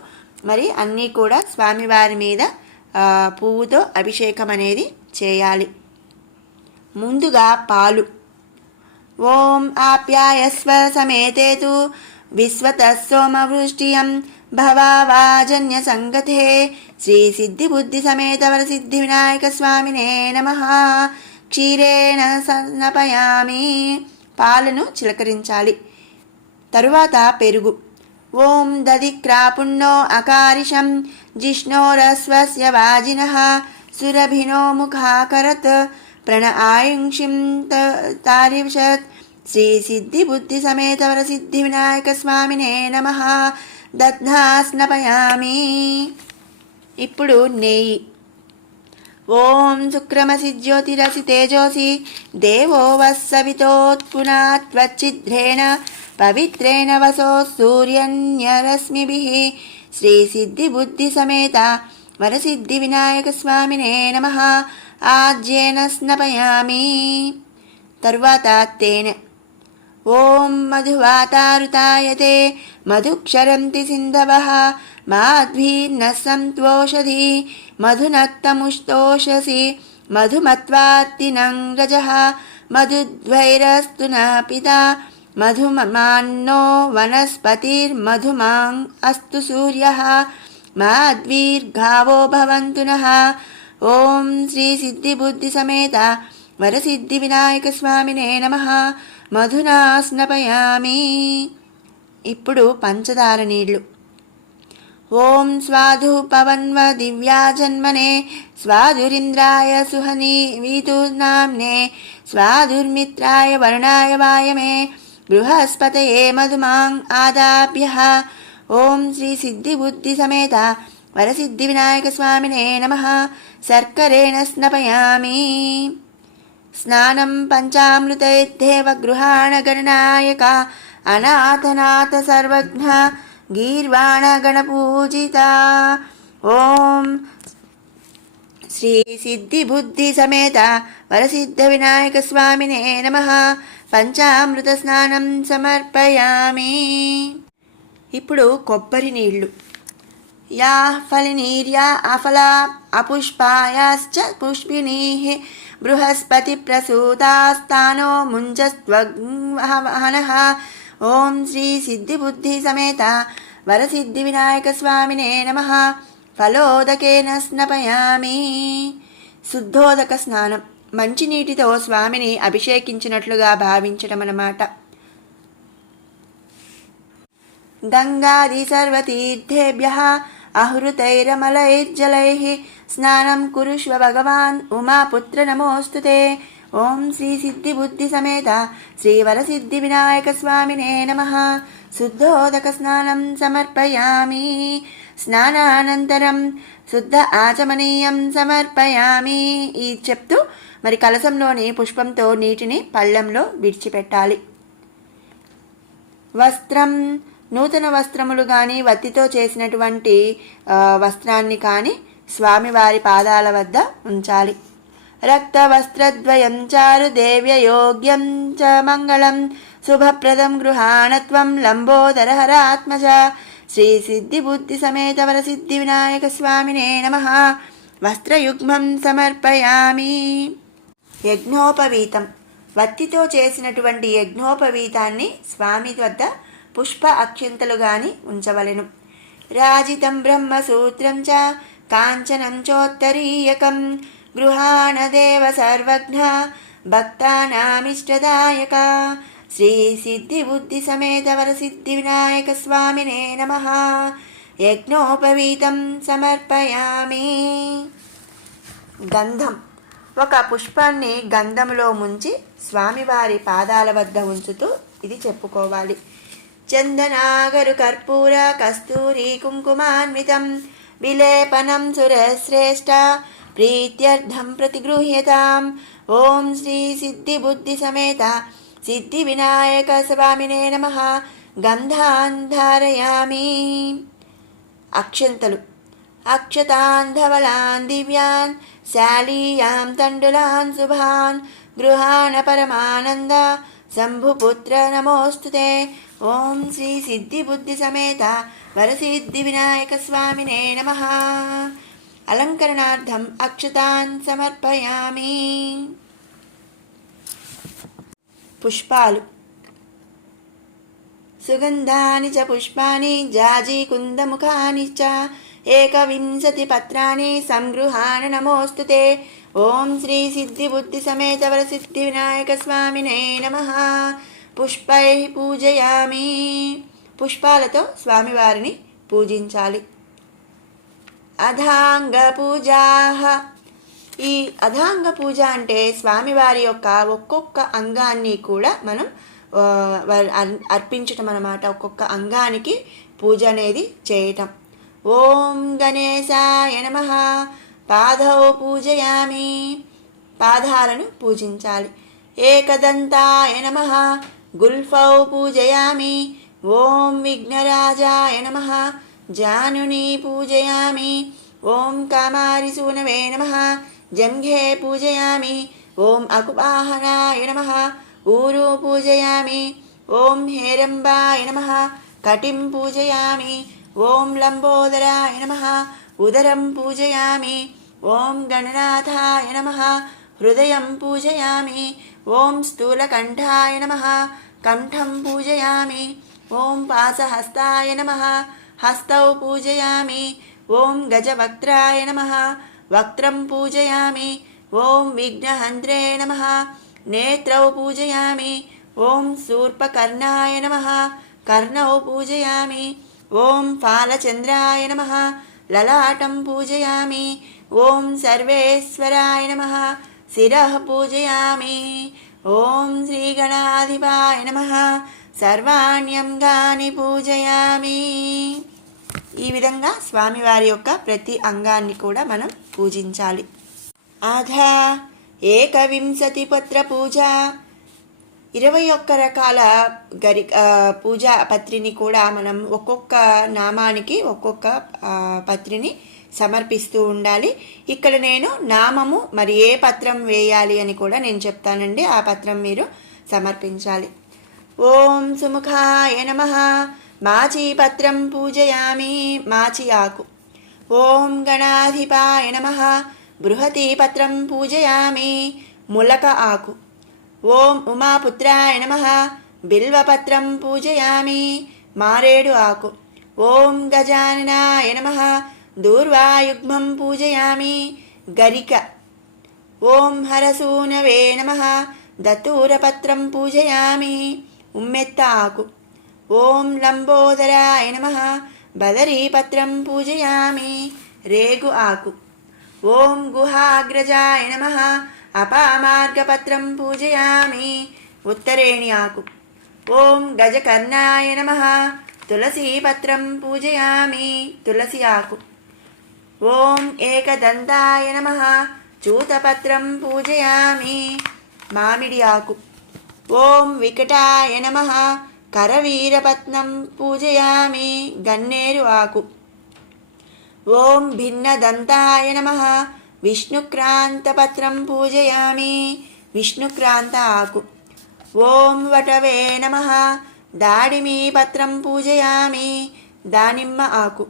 మరి అన్నీ కూడా స్వామివారి మీద పువ్వుతో అభిషేకం అనేది చేయాలి. ముందుగా పాలు. ఓం ఆప్యాయస్వ సమేతేతు విశ్వతః సోమవృష్టియం భవావాజన్య సంగతే శ్రీ సిద్ధిబుద్ధి సమేత వరసిద్ధి వినాయక స్వామినే నమః. క్షీరేణ సన్నపయామి. పాలను చిలకరించాలి. తరువాత పెరుగు. ఓం దధిక్రాపుణ్ణో అకారిషం జిష్ణోరస్వస్య వాజినః సురభినో ముఖాకరత్ ప్రణ్ ఆయుంషిం తారిషత్ శ్రీ సిద్ధిబుద్ధి సమేత వరసిద్ధి వినాయక స్వామినే నమః. దధ్నా స్నపయామి. ఇప్పుడు నెయ్యి. ఓం శుక్రమసి జ్యోతిరసి తేజోసి దేవో వస్సవితోత్పునాత్వచ్చిద్రేణ పవిత్రేణ వసో సూర్యన్యరశ్మిభిః శ్రీ సిద్ధిబుద్ధి సమేత వరసిద్ధి వినాయక స్వామినే నమః. ఆజ్యేన స్నపయామి. తరువాత తేనె. ఓం మధువాతారుతాయతే మధుక్షరంతి సింధవః మాధ్వీర్న సంత్వోషధి మధునక్తముష్టోషసి మధుమత్వాత్తినం రజః మధుద్వైరస్తు న పితా మధుమాన్నో వనస్పతిర్మధుమాం అస్తు సూర్యః మాద్వీర్ఘావో భవంతు నః. ఓం శ్రీ సిద్ధిబుద్ధి సమేత వరసిద్ధి వినాయక స్వామినే నమః. మధునా స్నపయామి. ఇప్పుడు పంచదార నీళ్లు. ఓం స్వాధు పవన్వ దివ్యాజన్మనే స్వాధురింద్రాయ సుహనీ వీతునామ్నే స్వాధుర్మిత్రాయ వరుణాయ వాయమే బృహస్పతయే మధుమాం ఆదాభ్యః. ఓం శ్రీ సిద్ధిబుద్ధి సమేత వరసిద్ధి వినాయక స్వామినే నమః. శర్కరేణ స్నపయామి. స్నానం పంచామృతైర్దేవ గృహాణ గణనాయక అనాథనాథ సర్వజ్ఞ గీర్వాణ గణపూజిత. ఓం శ్రీ సిద్ధిబుద్ధి సమేత వరసిద్ధ వినాయక స్వామినే నమః. పంచామృత స్నానం సమర్పయామి. ఇప్పుడు కొబ్బరి నీళ్లు. యా ఫలినీర్యా అఫలా అపుష్పాయాశ్చ పుష్పిణీః బృహస్పతి ప్రసూతాస్తానో ముంజస్త్వగ్వహనః. ఓం శ్రీ సిద్ధిబుద్ధి సమేత వరసిద్ధి వినాయక స్వామినే నమః. ఫలోదకేన స్నపయామి. శుద్ధోదక స్నానం, మంచినీటితో స్వామిని అభిషేకించినట్లుగా భావించడం అన్నమాట. గంగాది సర్వతీర్థేభ్యః అహృతైరమలైర్జలైః స్నానం కురుష్వ భగవాన్ ఉమాపుత్ర నమోస్తుతే. ఓం శ్రీ సిద్ధి బుద్ధి సమేత శ్రీవరసిద్ధి వినాయక స్వామినే నమః. శుద్ధోదక స్నానం సమర్పయామి. స్నానానంతరం శుద్ధ ఆచమనీయం సమర్పయామి. ఈ చెప్తూ మరి కలశంలోని పుష్పంతో నీటిని పళ్ళెంలో విడిచిపెట్టాలి. వస్త్రం, నూతన వస్త్రములు కానీ వత్తితో చేసినటువంటి వస్త్రాన్ని కానీ స్వామివారి పాదాల వద్ద ఉంచాలి. రక్త వస్త్రద్వయం చారు దేవ్య యోగ్యం చ మంగళం శుభప్రదం గృహాణత్వం లంబోదరహరాత్మజ. శ్రీ సిద్ధి బుద్ధి సమేత వరసిద్ధి వినాయక స్వామినే నమః. వస్త్రయుగ్మం సమర్పయామి. యజ్ఞోపవీతం, వత్తితో చేసినటువంటి యజ్ఞోపవీతాన్ని స్వామి వద్ద పుష్ప అక్షింతలు గాని ఉంచవలెను. రాజితం బ్రహ్మసూత్రం చ కాంచనం చోత్తరీయకం గృహాణదేవ సర్వజ్ఞ భక్తానామిష్టదాయక. శ్రీ సిద్ధి బుద్ధి సమేత వరసిద్ధి వినాయక స్వామినే నమః. యజ్ఞోపవీతం సమర్పయామి. గంధం, ఒక పుష్పాన్ని గంధంలో ముంచి స్వామివారి పాదాల వద్ద ఉంచుతూ ఇది చెప్పుకోవాలి. చందనాగరు కర్పూర కస్తూరి కుంకుమాన్వితం విలేపనం సురశ్రేష్ఠ ప్రీత్యర్థం ప్రతిగృహ్యతాం. ఓం శ్రీ సిద్ధి బుద్ధి సమేత సిద్ధి వినాయక స్వామినే నమః. గంధాన్ ధారయామి. అక్షంతలు, అక్షతాన్ ధవళాన్ దివ్యాన్ శాలీయాం తండులాన్ శుభాన్ గృహాణ పరమానంద శంభుపుత్ర నమోస్తుతే. ఓం శ్రీ సిద్ధి బుద్ధి సమేత వరసిద్ధి వినాయక స్వామినే నమః. అలంకరణార్థం అక్షతాన్ సమర్పయామి. పుష్పాలు, సుగంధాని చ పుష్పాని జాజీ కుందముఖాని చ ఏకవింశతి పత్రాని సంగృహాణ నమోస్తుతే. ఓం శ్రీ సిద్ధి బుద్ధి సమేత వరసిద్ధి వినాయక స్వామినే నమః. పుష్పై పూజయామి. పుష్పాలతో స్వామివారిని పూజించాలి. అధాంగ పూజా, ఈ అధాంగ పూజ అంటే స్వామివారి యొక్క ఒక్కొక్క అంగాన్ని కూడా మనం అర్పించటం అన్నమాట. ఒక్కొక్క అంగానికి పూజ అనేది చేయటం. ఓం గణేశాయ నమః. పాదౌ పూజయామి, పాదాలను పూజించాలి. ఏకదంతాయ నమః. గుల్ఫౌ పూజయామి. ఓం విఘ్నరాజాయ నమః. జానుని పూజయామి. ఓం కామారిసూనవే నమః. జంఘే పూజయామి. ఓం అకువాహనాయ నమః. ఊరు పూజయామి. ఓం హేరంబాయ నమః. కటిం పూజయామి. ఓం లంబోదరాయ నమః. ఉదరం పూజయామి. ఓం గణనాథాయ నమః. హృదయం పూజయామి. ఓం స్థూలకంఠాయ నమః. కంఠం పూజయామి. ఓం పాసహస్తాయ నమః. హస్తౌ పూజయామి. ఓం గజవక్త్రాయ నమః. వక్త్రం పూజయామి. ఓం విఘ్నహంత్రే నమః. నేత్రౌ పూజయామి. ఓం శూర్పకర్ణాయ నమః. కర్ణౌ పూజయామి. ఓం ఫాలచంద్రాయ నమః. లలాటం పూజయామి. ఓం సర్వేశ్వరాయ నమః. శిరః పూజయామి. ఓం శ్రీగణాధిపాయ నమః. సర్వాణ్యంగాని పూజయామి. ఈ విధంగా స్వామివారి యొక్క ప్రతి అంగాన్ని కూడా మనం పూజించాలి. ఆధా ఏకవింశతి పత్ర పూజ, 21 రకాల పూజా పత్రిని కూడా మనం ఒక్కొక్క నామానికి ఒక్కొక్క పత్రిని సమర్పిస్తూ ఉండాలి. ఇక్కడ నేను నామము మరి ఏ పత్రం వేయాలి అని కూడా నేను చెప్తానండి. ఆ పత్రం మీరు సమర్పించాలి. ఓం సుముఖాయ నమః. మాచి పత్రం పూజయామి. మాచి ఆకు. ఓం గణాధిపాయ నమః. బృహతి పత్రం పూజయామి. ములక ఆకు. ఓం ఉమాపుత్రాయ నమః. బిల్వపత్రం పూజయామి. మారేడు ఆకు. ఓం గజాననాయ నమః. దూర్వాయుగ్మం పూజయామి. గరిక. ఓం హరసూనవే నమః. దత్తూరపత్రం పూజయామి. ఉమ్మెత్త ఆకు. ఓం లంబోదరాయ నమః. బదరీపత్రం పూజయామి రేగు ఆకు. ఓం గుహాగ్రజాయ నమః అపామార్గపత్రం పూజయామి ఉత్తరేణి ఆకు. ఓం గజకర్ణాయ నమః తులసీపత్రం పూజయామి తులసి ఆకు. ఓం ఏకదంతాయ నమః చూతపత్రం పూజయామి మామిడి ఆకు. ఓం వికటాయ నమః కరవీరపత్నం పూజయామి గన్నేరు ఆకు. ఓం భిన్నదంతాయ నమః విష్ణుక్రాంతపత్రం పూజయామి విష్ణుక్రాంత ఆకు. ఓం వటవే నమః దాడిమీపత్రం పూజయామి దానిమ్మ ఆకు.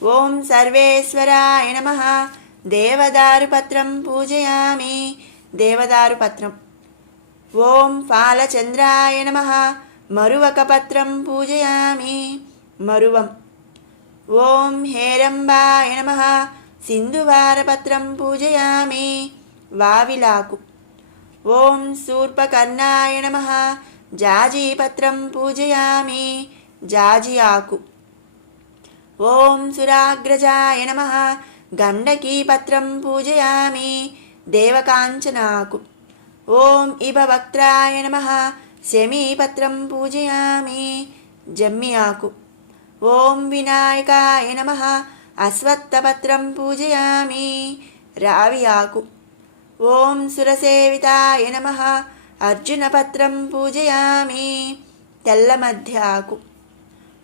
ఓం సర్వేశ్వరాయ నమః దేవదారుపత్రం పూజయామి దేవదారుపత్రం. ఓం ఫాలచంద్రాయ నమః మరువకపత్రం పూజయామి మరువం. ఓం హేరంబాయ నమః సింధువారపత్రం పూజయామి వావిలాకు. ఓం శూర్పకర్ణాయ నమః జాజీపత్రం పూజయామి జాజి ఆకు. ఓం సురాగ్రజాయ నమః గండకీపత్రం పూజయామి దేవకాంచనాకు. ఓం ఇభవక్త్రాయ నమః శమీపత్రం పూజయామి జమ్మి ఆకు. ఓం వినాయకాయ నమః అశ్వత్థపత్రం పూజయామి రావి ఆకు. ఓం సురసేవితాయ నమః అర్జునపత్రం పూజయామి తెల్లమధ్య ఆకు.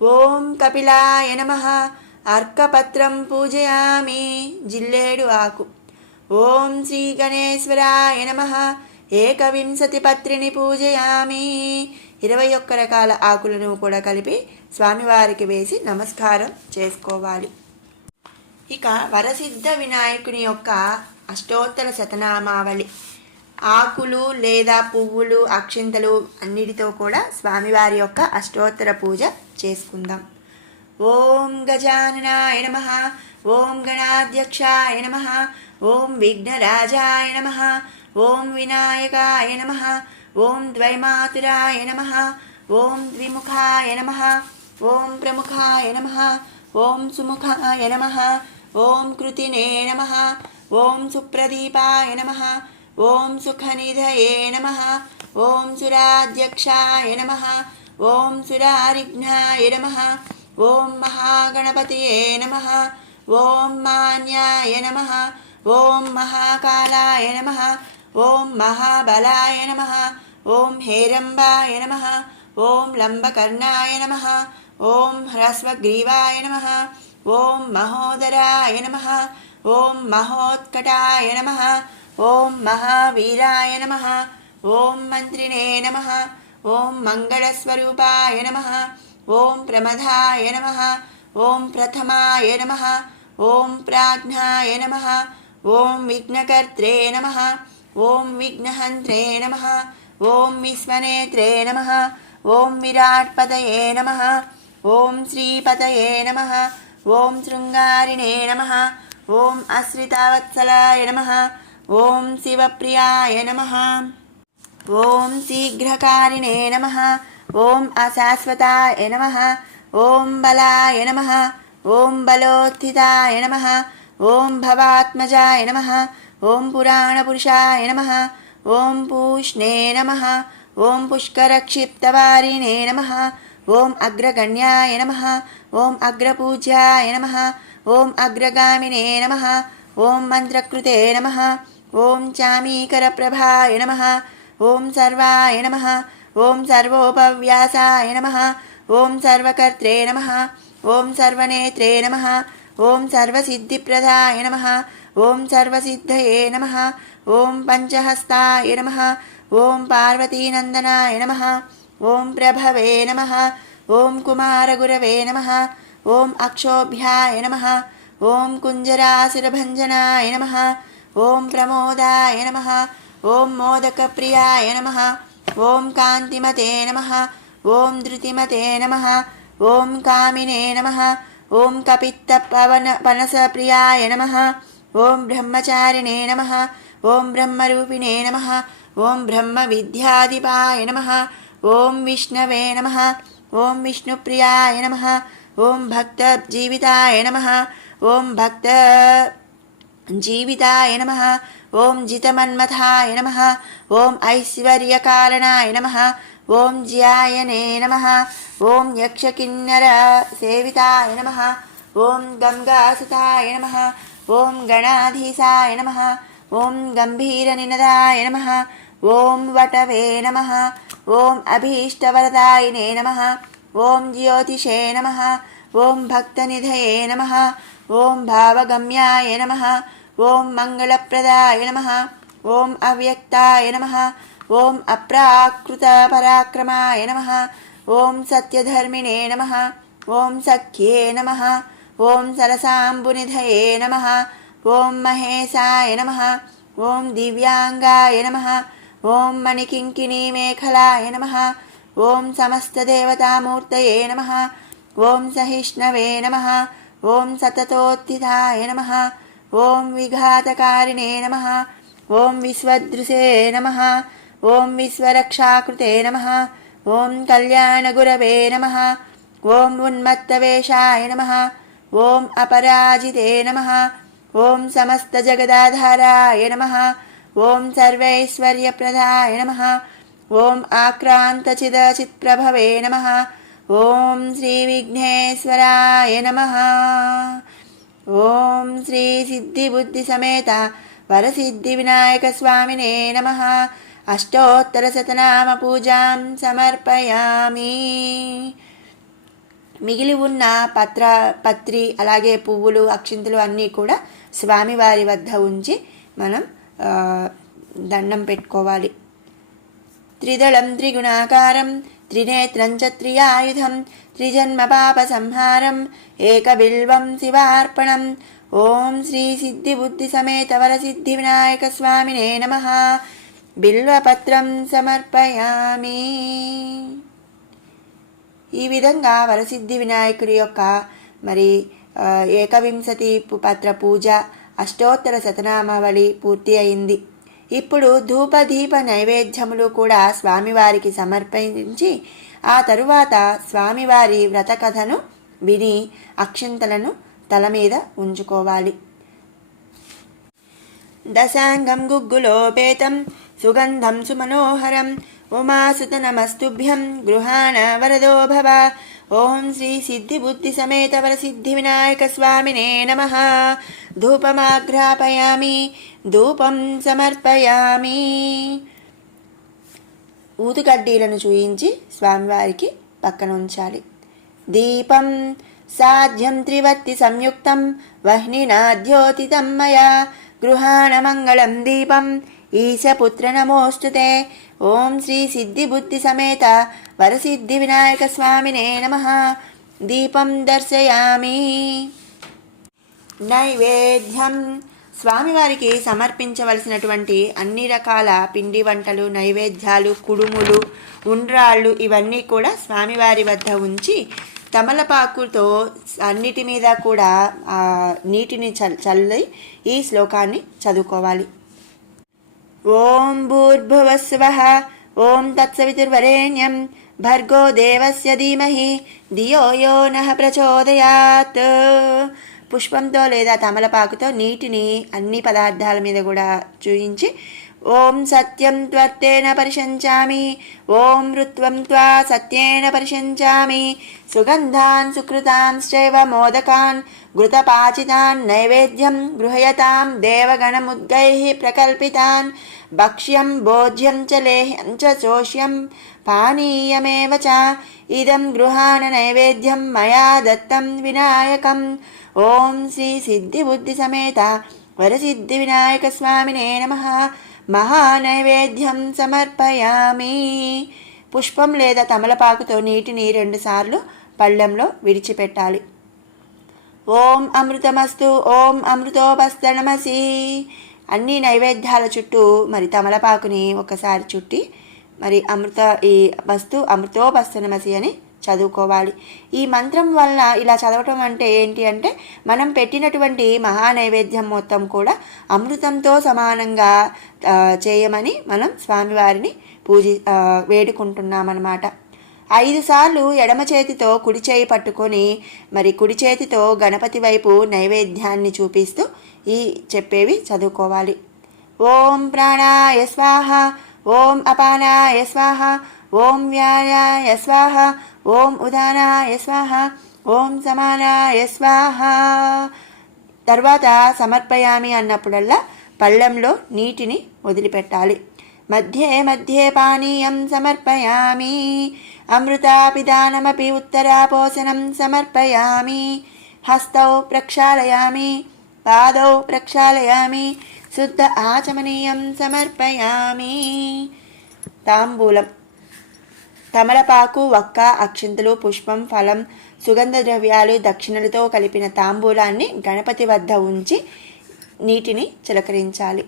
ఓం కపిలాయ నమః అర్కపత్రం పూజయామి జిల్లేడు ఆకు. ఓం శ్రీ గణేశ్వరాయ నమః ఏకవింశతి పత్రిని పూజయామి 21 రకాల ఆకులను కూడా కలిపి స్వామివారికి వేసి నమస్కారం చేసుకోవాలి. ఇక వరసిద్ధ వినాయకుని యొక్క అష్టోత్తర శతనామావళి ఆకులు లేదా పువ్వులు అక్షింతలు అన్నిటితో కూడా స్వామివారి యొక్క అష్టోత్తర పూజ చేసుకుందాం. ఓం గజాననాయ నమః ఓం గణాధ్యక్షాయ నమః ఓం విఘ్నరాజాయ నమః ఓం వినాయకాయ నమః ఓం ద్వైమాతురాయ నమః ఓం ద్విముఖాయ నమః ఓం ప్రముఖాయ నమః ఓం సుముఖాయ నమః ఓం కృతినే నమః ఓం సుప్రదీపాయ నమః ఓం సుఖనిధయే నమః ఓం సురాధ్యక్షాయ నమః ఓం సురారిఘ్నాయ నమః ఓం మహాగణపతయే నమః ఓం మాన్యాయ నమః ఓం మహాకాలాయ నమః ఓం మహాబలాయ నమః ఓం హేరంబాయ నమః ఓం లంబకర్ణాయ నమః ఓం హ్రస్వగ్రీవాయ నమః ఓం మహోదరాయ నమః ఓం మహోత్కటాయ నమః ఓం మహావీరాయ నమః ఓం మంత్రిణే నమః ఓం మంగళస్వరూపాయ నమః ఓం ప్రమదాయ నమః ఓం ప్రథమాయ నమః ఓం ప్రాజ్ఞాయ నమః ఓం విఘ్నకర్త్రే నమః ఓం విఘ్నహంత్రే నమః ఓం విశ్వనేత్రే నమః ఓం విరాట్పదయే నమః ఓం శ్రీపతయే నమః ఓం శృంగారిణే నమః ఓం అశ్రితావత్సలాయ నమః ఓం శివప్రియాయ నమః ఓం శీఘ్రకారిణే నమః ఓం అశాశ్వతాయ నమః ఓం బలాయ నమః ఓం బలోత్థితాయ నమః ఓం భవాత్మజాయ నమః ఓం పురాణపురుషాయ నమః ఓం పూష్ణే నమః ఓం పుష్కరక్షిప్తవారిణే నమః ఓం అగ్రగణ్యాయ నమః ఓం అగ్రపూజ్యాయ నమః ఓం అగ్రగామినే నమః ఓం మంత్రకృతే నమః ఓం చామీకరప్రభాయ నమః ఓం సర్వాయ నమః ఓం సర్వోపవ్యాసాయ నమః ఓం సర్వకర్త్రే నమః ఓం సర్వనేత్రే నమః ఓం సర్వసిద్ధిప్రదాయ నమః ఓం సర్వసిద్ధయే నమః ఓం పంచహస్తాయ నమః ఓం పార్వతీనందనాయ నమః ఓం ప్రభవే నమః ఓం కుమారగురవే నమః ఓం అక్షోభ్యాయ నమః ఓం కుంజరాసురభంజనాయ నమః ఓం ప్రమోదాయ నమః ఓం మోదకప్రియాయ నమః ఓం కాంతిమతే నమః ఓం ధృతిమతే నమః ఓం కామినే నమః ఓం కపిత్తపనసప్రియాయ నమః ఓం బ్రహ్మచారిణే నమః ఓం బ్రహ్మరూపిణే నమః ఓం బ్రహ్మవిద్యాధిపాయ నమః ఓం విష్ణవే నమః ఓం విష్ణుప్రియాయ నమః ఓం భక్త జీవితాయ నమః. ఓం భక్త జీవితాయ నమః. ఓం జితమన్మథాయ నమః. ఓం ఐశ్వర్యకారణాయ నమః. ఓం జ్యాయనే నమః. ఓం యక్షకిన్నర సేవితాయ నమః. ఓం గంగాసుతాయ నమః. ఓం గణాధీశాయ నమః. ఓం గంభీరనినదాయ నమః. ఓం వటవే నమః. ఓం అభీష్టవరదాయినే నమః. ఓం జ్యోతిషే నమః. ఓం భక్తనిధయే నమః. ఓం భావగమ్యాయ నమః. ఓం మంగళప్రదాయ నమః. ఓం అవ్యక్తాయ నమః. ఓం అప్రాకృత పరాక్రమాయ నమః. ఓం సత్యధర్మిణే నమః. ఓం సఖ్యే నమః. ఓం సరసాంబునిధయే నమః. ఓం మహేశాయ నమః. ఓం దివ్యాంగాయ నమః. ఓం మణికింకిణీ మేఖలాయ నమః. ఓం సమస్తదేవతామూర్తయే నమః. ఓం సహిష్ణవే నమః. ఓం సతతోత్థితాయ నమః. ఓం విఘాతకారిణే నమః. ఓం విశ్వదృశే నమః. ఓం విశ్వరక్షాకృతే నమః. ఓం కళ్యాణగురవే నమః. ఓం ఉన్మత్తవేషాయ నమః. ఓం అపరాజితే నమః. ఓం సమస్తజగదాధారాయ నమః. ఓం సర్వైశ్వర్యప్రదాయ నమః. ఓం ఆక్రాంతచిదచిత్ప్రభవే నమః. ఓం శ్రీ విఘ్నేశ్వరాయ నమః. ఓం శ్రీ సిద్ధిబుద్ధి సమేత వరసిద్ధి వినాయక స్వామినే నమః. అష్టోత్తర శతనామ పూజాం సమర్పయామి. మిగిలి ఉన్న పత్రి అలాగే పువ్వులు అక్షింతలు అన్నీ కూడా స్వామివారి వద్ద ఉంచి మనం దండం పెట్టుకోవాలి. త్రిదళం త్రిగుణాకారం త్రినేత్రం చ త్రియాయుధం త్రిజన్మ పాప సంహారం ఏకబిల్వం శివార్పణం. ఓం శ్రీ సిద్ధి బుద్ధి సమేత వరసిద్ధి వినాయక స్వామినే నమః. బిల్వపత్రం సమర్పయామి. ఈ విధంగా వరసిద్ధి వినాయకుడి యొక్క ఏకవింశతి పత్ర పూజ అష్టోత్తర శతనామావళి పూర్తి అయింది. ఇప్పుడు ధూపదీప నైవేద్యములు కూడా స్వామివారికి సమర్పించి ఆ తరువాత స్వామివారి వ్రతకథను విని అక్షింతలను తల మీద ఉంచుకోవాలి. దశాంగం గుగ్గులోపేతం సుగంధం సుమనోహరం ఉమాసుత నమస్తుభ్యం గృహాణ వరదో భవ. ఓం శ్రీ సిద్ధి బుద్ధి సమేత వరసిద్ధి వినాయక స్వామినే నమః. ధూపమాగ్రాపయామి. ధూపం సమర్పయామి. ఊదుకడ్డీలను చూయించి స్వామివారికి పక్కన ఉంచాలి. దీపం సాధ్యం త్రివర్తి సంయుక్తం వహ్నినాద్యోతితం మయా గృహాణ మంగళం దీపం ఈశపుత్ర నమోస్తుతే. ఓం శ్రీ సిద్ధి బుద్ధి సమేత వరసిద్ధి వినాయక స్వామినే నమః. దీపం దర్శయామి. నైవేద్యం స్వామివారికి సమర్పించవలసినటువంటి అన్ని రకాల పిండి వంటలు నైవేద్యాలు కుడుములు ఉండ్రాళ్ళు ఇవన్నీ కూడా స్వామివారి వద్ద ఉంచి తమలపాకుతో అన్నిటి మీద కూడా నీటిని చల్లి ఈ శ్లోకాన్ని చదువుకోవాలి. ఓం భూర్భువస్వః ఓం తత్సవితుర్వరేణ్యం భర్గో దేవస్య ధీమహి ధియో యో నః ప్రచోదయాత్. పుష్పంతో లేదా తమలపాకుతో నీటిని అన్ని పదార్థాల మీద కూడా చూయించి ఓం సత్యం త్వర్తేన పరిశంచామి. ఓం ఋత్వం త్వా సత్యేన పరిశంచామి. సుగంధాన్ సుకృతాంశ్చైవ మోదకాన్ ఘృతపాచితాన్ నైవేద్యం గృహయతాం దేవగణముద్గైః ప్రకల్పితాన్. భక్ష్యం భోజ్యం చ లేహ్యం చ చోష్యం పానీయమేవ చ ఇదం గృహాణ నైవేద్యం మయా దత్తం వినాయకం. ఓం శ్రీ సిద్ధి బుద్ధి సమేత వరసిద్ధి వినాయక స్వామినే నమః. మహానైవేద్యం సమర్పయామి. పుష్పం లేదా తమలపాకుతో నీటిని 2 సార్లు పళ్ళెంలో విడిచిపెట్టాలి. ఓం అమృతమస్తు. ఓం అమృతోపస్తనమసి. అన్ని నైవేద్యాల చుట్టూ తమలపాకుని ఒకసారి చుట్టి ఈ వస్తు అమృతోపస్తనమసి అని చదువుకోవాలి. ఈ మంత్రం వల్ల ఇలా చదవటం అంటే ఏంటి అంటే మనం పెట్టినటువంటి మహానైవేద్యం మొత్తం కూడా అమృతంతో సమానంగా చేయమని మనం స్వామివారిని వేడుకుంటున్నామన్నమాట. 5 సార్లు ఎడమ చేతితో కుడి చేయి పట్టుకొని మరి కుడి చేతితో గణపతి వైపు నైవేద్యాన్ని చూపిస్తూ ఈ చెప్పేవి చదువుకోవాలి. ఓం ప్రాణాయ స్వాహ, ఓం అపానాయ స్వాహ, ఓం వ్యాయాయ స్వాహ, ఓం ఉదానాయ స్వాహ, ఓం సమానాయ స్వాహ. తర్వాత సమర్పయామి అన్నప్పుడల్లా పళ్ళెంలో నీటిని వదిలిపెట్టాలి. మధ్యే మధ్యే పానీయం సమర్పయామి, అమృతాపిదానమపి ఉత్తరాపోసనం సమర్పయామి, హస్తౌ ప్రక్షాళయామి, పాదౌ ప్రక్షాళయామి, శుద్ధ ఆచమనీయం సమర్పయామి. తాంబూలం. తమలపాకు, వక్క, అక్షింతలు, పుష్పం, ఫలం, సుగంధ ద్రవ్యాలు, దక్షిణలతో కలిపిన తాంబూలాన్ని గణపతి వద్ద ఉంచి నీటిని చిలకరించాలి.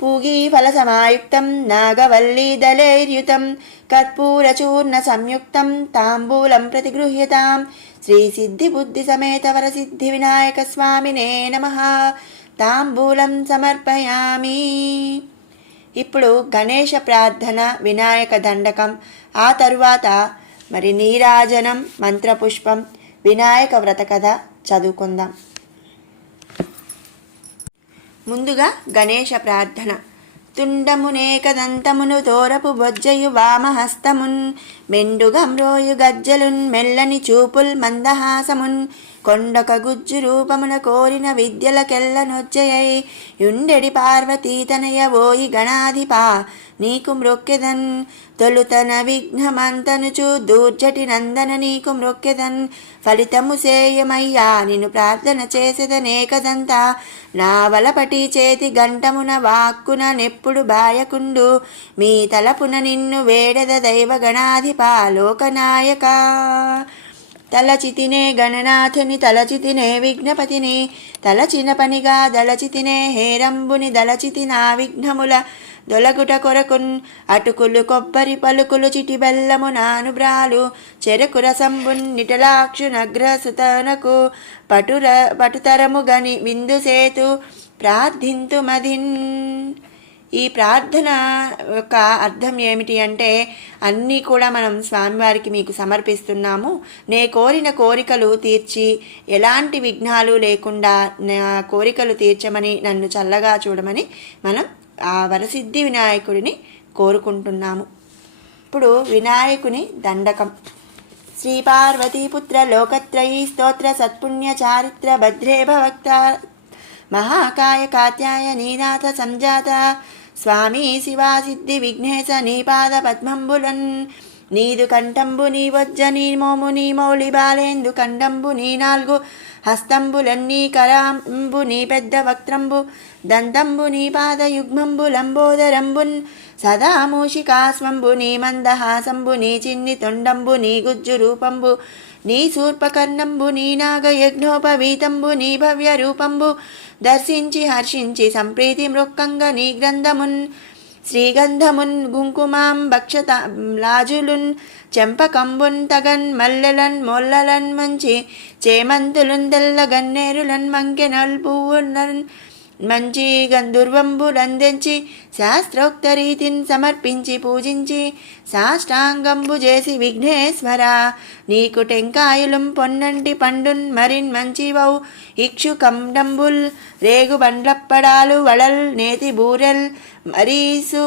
పూగీ ఫల సమాయుక్తం నాగవల్లీ దళైర్యుతం కర్పూరచూర్ణ సంయుక్తం తాంబూలం ప్రతిగృహ్యతాం. శ్రీ సిద్ధి బుద్ధి సమేత వరసిద్ధి వినాయక స్వామినే నమః. తాంబూలం సమర్పయామి. ఇప్పుడు గణేష ప్రార్థన, వినాయక దండకం, ఆ తరువాత మరి నీరాజనం, మంత్రపుష్పం, వినాయక వ్రత కథ చదువుకుందాం. ముందుగా గణేష ప్రార్థన. తుండమునేకదంతమును తోరపు బొజ్జయు వామహస్తమున్ మెండుగమ్రోయు గజ్జలున్ మెల్లని చూపుల్ మందహాసమున్ కొండక గుజ్జు రూపమున కోరిన విద్యలకెల్ల నొజ్జయై యుండెడి పార్వతీతనయ ఓయి గణాధిపా నీకు మ్రొక్కెదన్ తొలుతన విఘ్నమంతనుచు దూర్జటి నందన నీకు మ్రొక్కెదన్ ఫలితము సేయమయ్యా నిన్ను ప్రార్థన చేసేదనేకదంతా నా వలపటి చేతి గంటమున వాక్కున నెప్పుడు బాయకుండు మీ తలపున నిన్ను వేడద దైవ గణాధిపా లోకనాయక. తలచితినే గణనాథుని తలచితినే విఘ్నపతిని తలచిన పనిగా దళచితినే హేరంబుని దళచితి నా విఘ్నముల దొలగుట కొరకున్ అటుకులు కొబ్బరి పలుకులు చిటి బెల్లము నానుబ్రాలు చెరకు రసంబున్ నిటలాక్షు నగ్రసుతనకు పటుతరము గని విందు సేతు ప్రార్థింతు మదిన్. ఈ ప్రార్థన యొక్క అర్థం ఏమిటి అంటే అన్నీ కూడా మనం స్వామివారికి మీకు సమర్పిస్తున్నాము, నే కోరిన కోరికలు తీర్చి ఎలాంటి విఘ్నాలు లేకుండా నా కోరికలు తీర్చమని నన్ను చల్లగా చూడమని మనం ఆ వరసిద్ధి వినాయకుడిని కోరుకుంటున్నాము. ఇప్పుడు వినాయకుని దండకం. శ్రీ పార్వతీపుత్ర లోకత్రయీ స్తోత్ర సత్పుణ్య చారిత్ర భద్రే భవక్త మహాకాయ కాత్యాయనీనాథ సంజాత స్వామి శివా సిద్ధి విఘ్నేశ నీ పాద పద్మంబులన్ నీదు కంఠంబు నీ వజ్జ నీ మోము నీ మౌళి బాలేందు కంఠంబు నీ నాలుగు హస్తంబులన్నీ కరాంబు నీ పెద్ద వక్త్రంబు దంతంబు నీ పాద యుగ్మంబు లంబోదరంబున్ సదా మూషికాస్వంబు నీ మందహాసంబు నీ చిన్ని తొండంబు నీ గుజ్జు రూపంబు నీ శూర్పకర్ణంబు నీ నాగ యజ్ఞోపవీతంబు నీ భవ్య రూపంబు దర్శించి హర్షించి సంప్రీతి మృక్కంగ నీ గ్రంథమున్ శ్రీగంధమున్ కుంకుమాం భక్షత లాజులున్ చెంపకంబున్ తగన్ మల్లెలన్ మొల్లలన్ మంచి చేమంతులున్ తెల్ల గన్నేరులన్ మంకెనల్ పువ్వులన్ మంచి గంధుర్వంబులందెంచి శాస్త్రోక్త రీతిని సమర్పించి పూజించి సాష్టాంగంబు చేసి విఘ్నేశ్వర నీకు టెంకాయలుం పొన్నంటి పండున్ మరిన్ మంచివౌ ఇక్షుకండంబుల్ రేగు బండ్లప్పడాలు వడల్ నేతి బూరెల్ మరీసు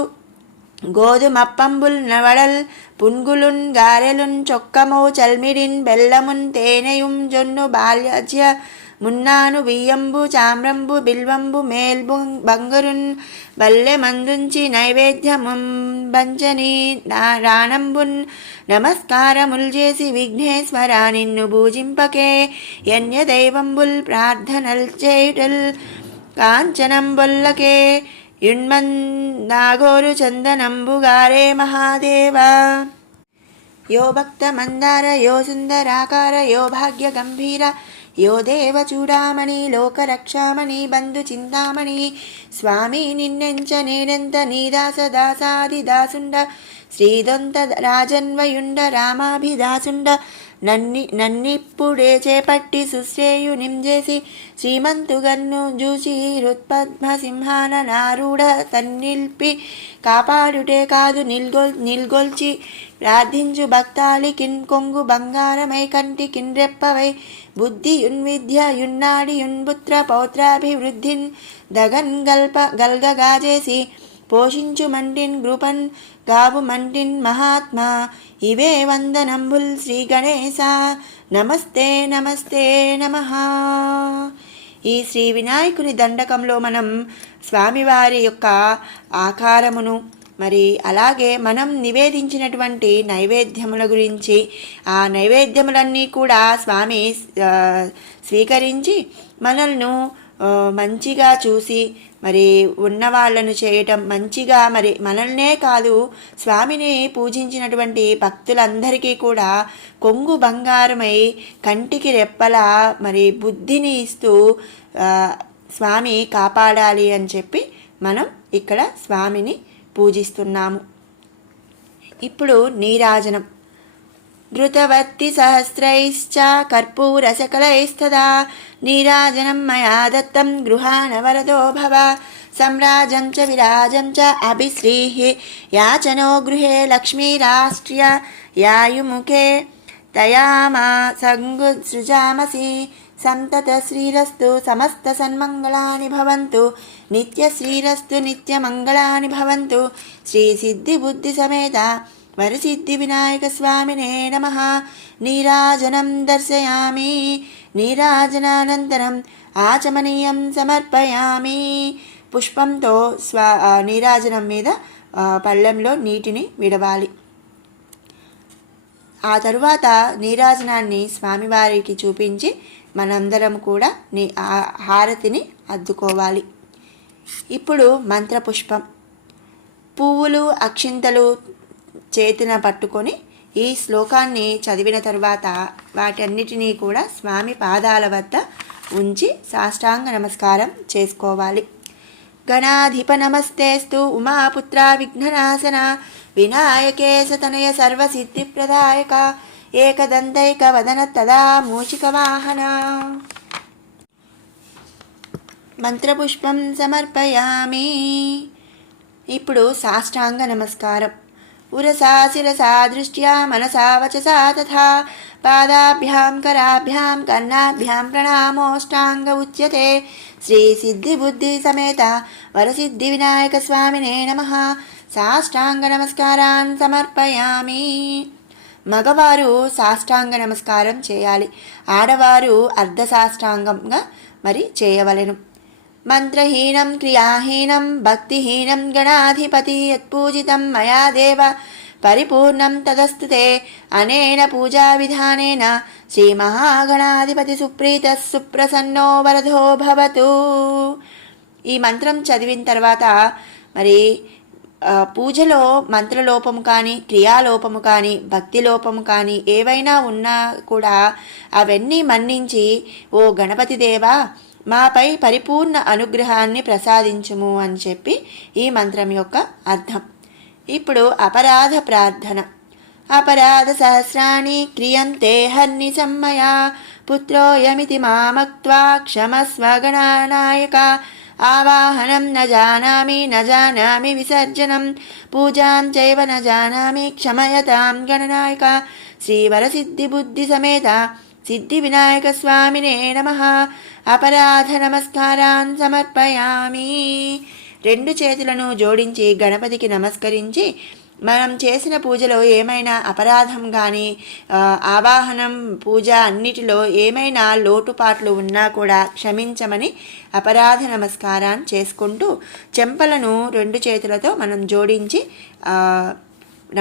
గోధుమప్పంబుల్ నవడల్ పున్గులున్ గారెలున్ చొక్కమౌ చల్మిడిన్ బెల్లమున్ తేనెయుం జొన్ను బాల్యజ్య మున్నాను బియ్యంబు చామ్రంబు బిల్వంబు మేల్బు బంగరున్ బల్లె మందుంచి నైవేద్యముం బంచని రాణంబున్ నమస్కారముల్ చేసి విఘ్నేశ్వర నిన్ను పూజింపకే యన్య దైవంబుల్ ప్రార్థనల్ చేయుటల్ కాంచనంబొల్లకే యుణ్మన్ నాగోరు చందనంబుగారే మహాదేవ. యో భక్త మందార యో సుందరాకార యో భాగ్య గంభీర యో దేవ చూడామణి లోకరక్షామణి బంధు చింతామణి స్వామి నిన్నెంచ నేనెంత నీదాస దాసాది దాసుండ శ్రీదొంత రాజన్వయుండ రామాభిదాసుండ నన్నిప్పుడే చేపట్టి సుశ్రేయునింజేసి శ్రీమంతుగన్ను జూచి రుత్పద్మ సింహాన నారూఢ తన్నిల్పి కాపాడుటే కాదు నిల్గొల్చి ప్రార్థించు భక్తాళికిన్ కొంగు బంగారమై కంటికిన్ రెప్పవై బుద్ధియున్ విద్యయున్నాడియున్ పుత్ర పౌత్రాభివృద్ధిన్ దగన్ గల్గగాజేసి పోషించు మంటిన్ గృపన్ గావు మంటిన్ మహాత్మా ఇవే వందనంబుల్ శ్రీ గణేశ నమస్తే నమస్తే నమః. ఈ శ్రీ వినాయకుని దండకంలో మనం స్వామివారి యొక్క ఆకారమును మరి అలాగే మనం నివేదించినటువంటి నైవేద్యముల గురించి ఆ నైవేద్యములన్నీ కూడా స్వామి స్వీకరించి మనల్ని మంచిగా చూసి మరి ఉన్నవాళ్లను చేయటం మంచిగా మరి మనల్నే కాదు స్వామిని పూజించినటువంటి భక్తులందరికీ కూడా కొంగు బంగారమై కంటికి రెప్పలా మరి బుద్ధిని ఇస్తూ స్వామి కాపాడాలి అని చెప్పి మనం ఇక్కడ స్వామిని పూజిస్తున్నాము. ఇప్పుడు నీరాజనం. ధృతవర్తి సహస్రైశ్చ కర్పూరసకలైస్తదా నీరాజనం మయా దత్తం గృహాణ వరదో భవ సంరాజం చ విరాజం చ అభిశ్రీః యాచనో గృహే లక్ష్మీరాష్ట్ర్య యాయుముఖే తయామా సంగుసృజామసి సంతత శ్రీరస్తు సమస్త సన్మంగళాని భవంతు నిత్య శ్రీరస్తు నిత్యమంగళాని భవంతు. శ్రీ సిద్ధి బుద్ధి సమేత వరసిద్ధి వినాయక స్వామినే నమః. నీరాజనం దర్శయామి. నీరాజనానంతరం ఆచమనీయం సమర్పయామి. పుష్పంతో నీరాజనం మీద పళ్ళెంలో నీటిని విడవాలి. ఆ తరువాత నీరాజనాన్ని స్వామివారికి చూపించి మనందరం కూడా హారతిని అద్దుకోవాలి. ఇప్పుడు మంత్రపుష్పం. పువ్వులు అక్షింతలు చేతిన పట్టుకొని ఈ శ్లోకాన్ని చదివిన తరువాత వాటన్నిటినీ కూడా స్వామి పాదాల వద్ద ఉంచి సాష్టాంగ నమస్కారం చేసుకోవాలి. గణాధిప నమస్తేస్తు ఉమాపుత్ర విఘ్ననాశన వినాయకే సతనయ సర్వసిద్ధిప్రదాయక ఏకదంతైక వదన తదా మూషిక వాహన. మంత్రపుష్పం సమర్పయామి. ఇప్పుడు సాష్టాంగ నమస్కారం. ఉరసా శిరసా దృష్ట్యా మనసా వచసా తథా పాదాభ్యాం కరాభ్యాం కర్ణాభ్యాం ప్రణామోష్టాంగ ఉచ్యతే. శ్రీ సిద్ధి బుద్ధి సమేత వరసిద్ధి వినాయక స్వామినే నమః. సాష్టాంగ నమస్కారాన్ సమర్పయామి. మగవారు సాష్టాంగ నమస్కారం చేయాలి, ఆడవారు అర్ధ సాష్టాంగంగా మరి చేయవలెను. మంత్రహీనం క్రియాహీనం భక్తిహీనం గణాధిపతి యత్పూజితం మయా దేవ పరిపూర్ణం తదస్తుతే అనేన పూజా విధానేన శ్రీ మహాగణాధిపతి సుప్రీత సుప్రసన్నో వరదో భవతు. ఈ మంత్రం చదివిన తర్వాత మరి పూజలో మంత్రలోపము కానీ క్రియాలోపము కానీ భక్తి లోపము కానీ ఏవైనా ఉన్నా కూడా అవన్నీ మన్నించి ఓ గణపతి దేవా మాపై పరిపూర్ణ అనుగ్రహాన్ని ప్రసాదించుము అని చెప్పి ఈ మంత్రం యొక్క అర్థం. ఇప్పుడు అపరాధ ప్రార్థన. అపరాధ సహస్రాణి క్రియంతే హర్నిశం మయా పుత్రోయమితి మామక్త్వా క్షమస్వ గణానాయక. ఆవాహనం న జానామి విసర్జనం పూజాం చైవ న జానామి క్షమయతాం గణనాయక. శ్రీవరసిద్ధి బుద్ధి సమేత సిద్ధి వినాయక స్వామినే నమః. అపరాధ నమస్కారాన్ సమర్పయామి. రెండు చేతులను జోడించి గణపతికి నమస్కరించి మనం చేసిన పూజలో ఏమైనా అపరాధం కానీ ఆవాహనం పూజ అన్నిటిలో ఏమైనా లోటుపాట్లు ఉన్నా కూడా క్షమించమని అపరాధ నమస్కారాన్ని చేసుకుంటూ చెంపలను రెండు చేతులతో మనం జోడించి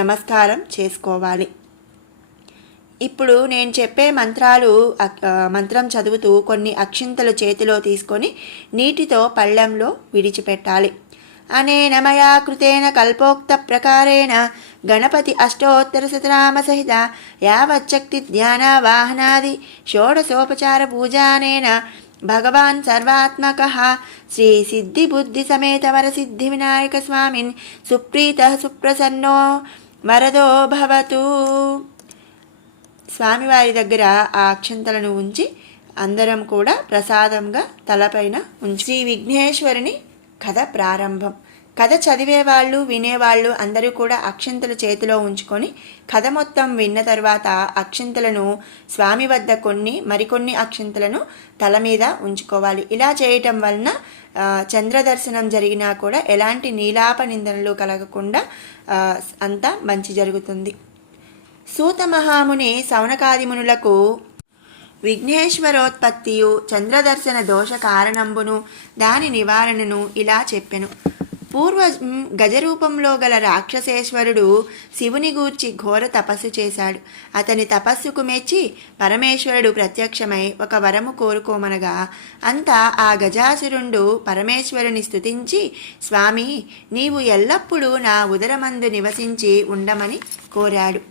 నమస్కారం చేసుకోవాలి. ఇప్పుడు నేను చెప్పే మంత్రం చదువుతూ కొన్ని అక్షింతలు చేతిలో తీసుకొని నీటితో పళ్ళెంలో విడిచిపెట్టాలి. అనేన మయా కృతేన కల్పోక్త ప్రకారేణ గణపతి అష్టోత్తర శతనామ సహిత యావచ్చక్తి ధ్యాన వాహనాది షోడశోపచార పూజానేన భగవాన్ సర్వాత్మకః శ్రీ సిద్ధి బుద్ధి సమేత వరసిద్ధి వినాయక స్వామిన్ సుప్రీత సుప్రసన్నో వరదో భవతు. స్వామివారి దగ్గర ఆ అక్షంతలను ఉంచి అందరం కూడా ప్రసాదంగా తలపైన ఉంచి శ్రీ విఘ్నేశ్వరుని కథ ప్రారంభం. కథ చదివేవాళ్ళు వినేవాళ్ళు అందరూ కూడా అక్షంతలు చేతిలో ఉంచుకొని కథ మొత్తం విన్న తర్వాత అక్షంతలను స్వామి వద్ద మరికొన్ని అక్షంతలను తల మీద ఉంచుకోవాలి. ఇలా చేయటం వలన చంద్రదర్శనం జరిగినా కూడా ఎలాంటి నీలాప నిందనలు కలగకుండా అంతా మంచి జరుగుతుంది. సూత మహాముని సౌనకాదిమునులకు విఘ్నేశ్వరోత్పత్తియు చంద్రదర్శన దోష కారణంబును దాని నివారణను ఇలా చెప్పెను. పూర్వం గజరూపంలో గల రాక్షసేశ్వరుడు శివుని గూర్చి ఘోర తపస్సు చేశాడు. అతని తపస్సుకు మెచ్చి పరమేశ్వరుడు ప్రత్యక్షమై ఒక వరము కోరుకోమనగా అంతా ఆ గజాసురుండు పరమేశ్వరుని స్తుతించి, స్వామి, నీవు ఎల్లప్పుడూ నా ఉదరమందు నివసించి ఉండమని కోరాడు.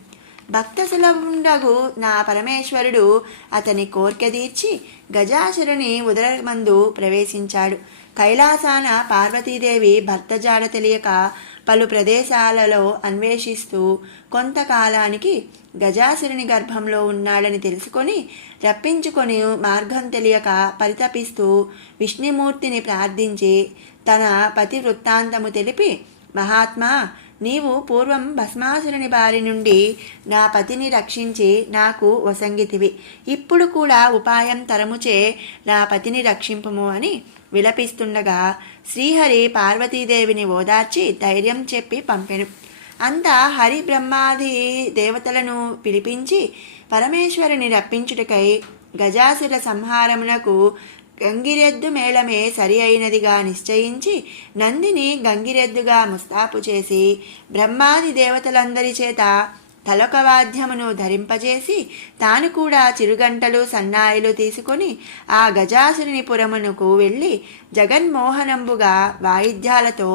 భక్తసులభుండగు నా పరమేశ్వరుడు అతని కోర్కె తీర్చి గజాసురుని ఉదరమందు ప్రవేశించాడు. కైలాసాన పార్వతీదేవి భర్త జాడ తెలియక పలు ప్రదేశాలలో అన్వేషిస్తూ కొంతకాలానికి గజాసురుని గర్భంలో ఉన్నాడని తెలుసుకొని రప్పించుకొని మార్గం తెలియక పరితపిస్తూ విష్ణుమూర్తిని ప్రార్థించి తన పతి వృత్తాంతము తెలిపి, మహాత్మా, నీవు పూర్వం భస్మాసురుని బారి నుండి నా పతిని రక్షించి నాకు వసంగితివి. ఇప్పుడు కూడా ఉపాయం తరముచే నా పతిని రక్షింపుము అని విలపిస్తుండగా శ్రీహరి పార్వతీదేవిని ఓదార్చి ధైర్యం చెప్పి పంపెను. అంతా హరి బ్రహ్మాది దేవతలను పిలిపించి పరమేశ్వరుని రప్పించుటకై గజాసుర సంహారమునకు గంగిరెద్దు మేళమే సరి అయినదిగా నిశ్చయించి నందిని గంగిరెద్దుగా ముస్తాపు చేసి బ్రహ్మాది దేవతలందరి చేత తలొక వాద్యమును ధరింపజేసి తాను కూడా చిరుగంటలు సన్నాయిలు తీసుకొని ఆ గజాసురుని పురమునకు వెళ్ళి జగన్మోహనంబుగా వాయిద్యాలతో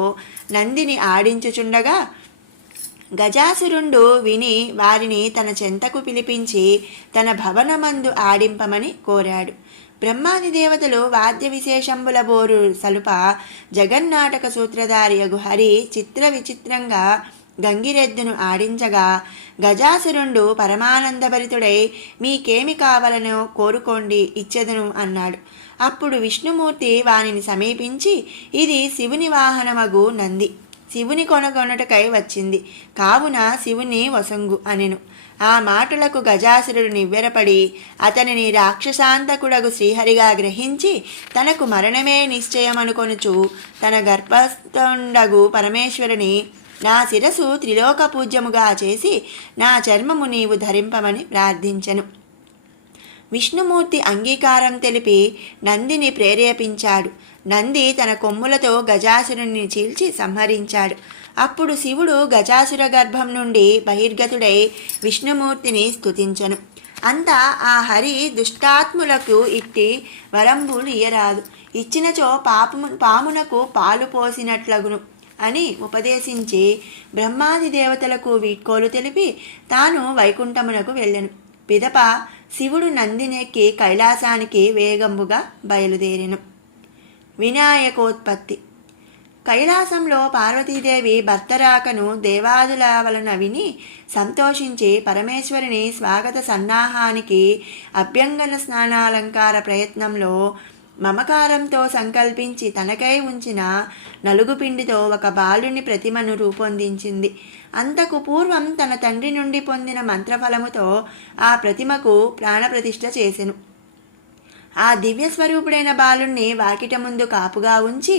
నందిని ఆడించుచుండగా గజాసురుండు విని వారిని తన చెంతకు పిలిపించి తన భవనమందు ఆడింపమని కోరాడు. బ్రహ్మాది దేవతలు వాద్య విశేషంబుల బోరు సలుప జగన్నాటక సూత్రధారియగు హరి చిత్ర విచిత్రంగా గంగిరెద్దును ఆడించగా గజాసురుండు పరమానందభరితుడై మీకేమి కావాలనో కోరుకోండి, ఇచ్చెదను అన్నాడు. అప్పుడు విష్ణుమూర్తి వానిని సమీపించి, ఇది శివుని వాహనమగు నంది శివుని కొనగొనుటకై వచ్చింది, కావున శివుని వసంగు అనెను. ఆ మాటలకు గజాసురుడు నివ్వెరపడి అతనిని రాక్షసాంతకుడగు శ్రీహరిగా గ్రహించి తనకు మరణమే నిశ్చయమనుకొనుచు తన గర్భస్థుండగు పరమేశ్వరుని నా శిరసు త్రిలోక పూజ్యముగా చేసి నా చర్మము నీవు ధరింపమని ప్రార్థించెను. విష్ణుమూర్తి అంగీకారం తెలిపి నందిని ప్రేరేపించాడు. నంది తన కొమ్ములతో గజాసురుని చీల్చి సంహరించాడు. అప్పుడు శివుడు గజాసుర గర్భం నుండి బహిర్గతుడై విష్ణుమూర్తిని స్తుతించెను. అంతా ఆ హరి దుష్టాత్ములకు ఇట్టి వరంబులు ఇయ్యరాదు, ఇచ్చినచో పామునకు పాలు పోసినట్లగును అని ఉపదేశించి బ్రహ్మాది దేవతలకు వీడ్కోలు తెలిపి తాను వైకుంఠమునకు వెళ్ళెను. పిదప శివుడు నందినెక్కి కైలాసానికి వేగంబుగా బయలుదేరెను. వినాయకోత్పత్తి. కైలాసంలో పార్వతీదేవి భర్తరాకను దేవాదుల వలన విని సంతోషించి పరమేశ్వరుని స్వాగత సన్నాహానికి అభ్యంగన స్నానాలంకార ప్రయత్నంలో మమకారంతో సంకల్పించి తనకై ఉంచిన నలుగుపిండితో ఒక బాలుని ప్రతిమను రూపొందించింది. అంతకు పూర్వం తన తండ్రి నుండి పొందిన మంత్రఫలముతో ఆ ప్రతిమకు ప్రాణప్రతిష్ఠ చేసెను. ఆ దివ్యస్వరూపుడైన బాలుణ్ణి వాకిట ముందు కాపుగా ఉంచి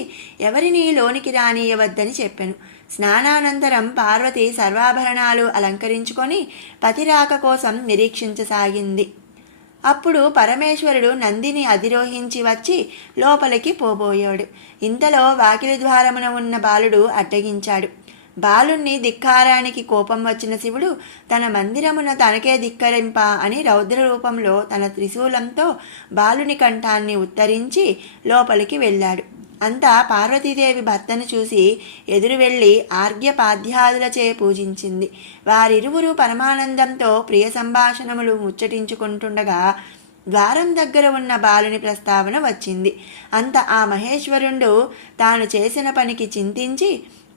ఎవరినీ లోనికి రానియవద్దని చెప్పెను. స్నానానంతరం పార్వతి సర్వాభరణాలు అలంకరించుకొని పతిరాక కోసం నిరీక్షించసాగింది. అప్పుడు పరమేశ్వరుడు నందిని అధిరోహించి వచ్చి లోపలికి పోబోయాడు. ఇంతలో వాకిలి ద్వారమున ఉన్న బాలుడు అడ్డగించాడు. బాలుణ్ణి ధిక్కారానికి కోపం వచ్చిన శివుడు తన మందిరమున తనకే ధిక్కరింప అని రౌద్ర రూపంలో తన త్రిశూలంతో బాలుని కంఠాన్ని ఉత్తరించి లోపలికి వెళ్ళాడు. అంతా పార్వతీదేవి భర్తను చూసి ఎదురు వెళ్ళి ఆర్ఘ్యపాద్యాదులచే పూజించింది. వారిరువురు పరమానందంతో ప్రియ సంభాషణములు ముచ్చటించుకుంటుండగా ద్వారం దగ్గర ఉన్న బాలుని ప్రస్తావన వచ్చింది. అంత ఆ మహేశ్వరుడు తాను చేసిన పనికి చింతించి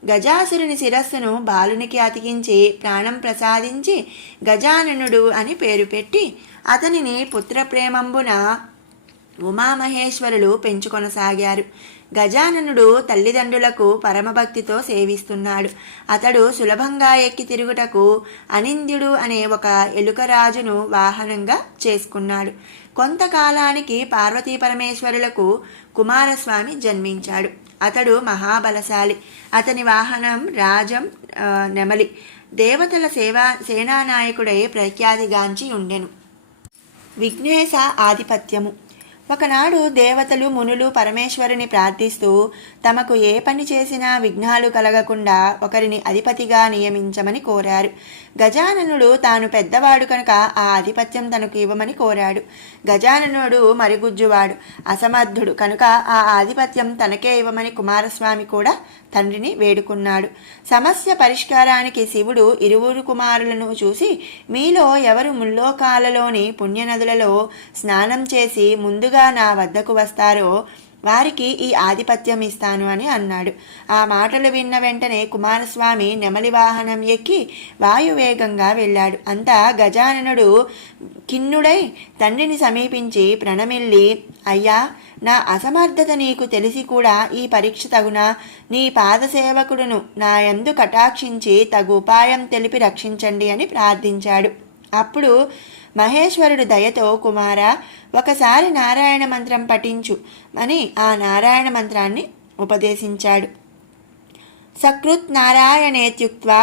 గజాసురుని శిరస్సును బాలునికి అతికించి ప్రాణం ప్రసాదించి గజాననుడు అని పేరు పెట్టి అతనిని పుత్రప్రేమంబున ఉమామహేశ్వరులు పెంచుకొనసాగారు. గజాననుడు తల్లిదండ్రులకు పరమభక్తితో సేవిస్తున్నాడు. అతడు సులభంగా ఎక్కి తిరుగుటకు అనింద్యుడు అనే ఒక ఎలుకరాజును వాహనంగా చేసుకున్నాడు. కొంతకాలానికి పార్వతీ పరమేశ్వరులకు కుమారస్వామి జన్మించాడు. అతడు మహాబలశాలి. అతని వాహనం రాజం నెమలి. దేవతల సేనానాయకుడై ప్రఖ్యాతిగాంచి ఉండెను. విఘ్నేశ ఆధిపత్యము. ఒకనాడు దేవతలు మునులు పరమేశ్వరుని ప్రార్థిస్తూ తమకు ఏ పని చేసినా విఘ్నాలు కలగకుండా ఒకరిని అధిపతిగా నియమించమని కోరారు. గజాననుడు తాను పెద్దవాడు కనుక ఆ ఆధిపత్యం తనకు ఇవ్వమని కోరాడు. గజాననుడు మరిగుజ్జువాడు, అసమర్థుడు కనుక ఆ ఆధిపత్యం తనకే ఇవ్వమని కుమారస్వామి కూడా తండ్రిని వేడుకున్నాడు. సమస్య పరిష్కారానికి శివుడు ఇరువురు కుమారులను చూసి, మీలో ఎవరు ముల్లోకాలలోని పుణ్యనదులలో స్నానం చేసి ముందుగా నా వద్దకు వస్తారో వారికి ఈ ఆధిపత్యం ఇస్తాను అని అన్నాడు. ఆ మాటలు విన్న వెంటనే కుమారస్వామి నెమలి వాహనం ఎక్కి వాయువేగంగా వెళ్ళాడు. అంతా గజాననుడు ఖిన్నుడై తండ్రిని సమీపించి ప్రణమిల్లి, అయ్యా, నా అసమర్థత నీకు తెలిసి కూడా ఈ పరీక్ష తగునా? నీ పాదసేవకుడును నా యందు కటాక్షించి తగు ఉపాయం తెలిపి రక్షించండి అని ప్రార్థించాడు. అప్పుడు మహేశ్వరుడు దయతో, కుమార, ఒకసారి నారాయణ మంత్రం పఠించు అని ఆ నారాయణ మంత్రాన్ని ఉపదేశించాడు. సకృత్ నారాయణేత్యుక్త్వా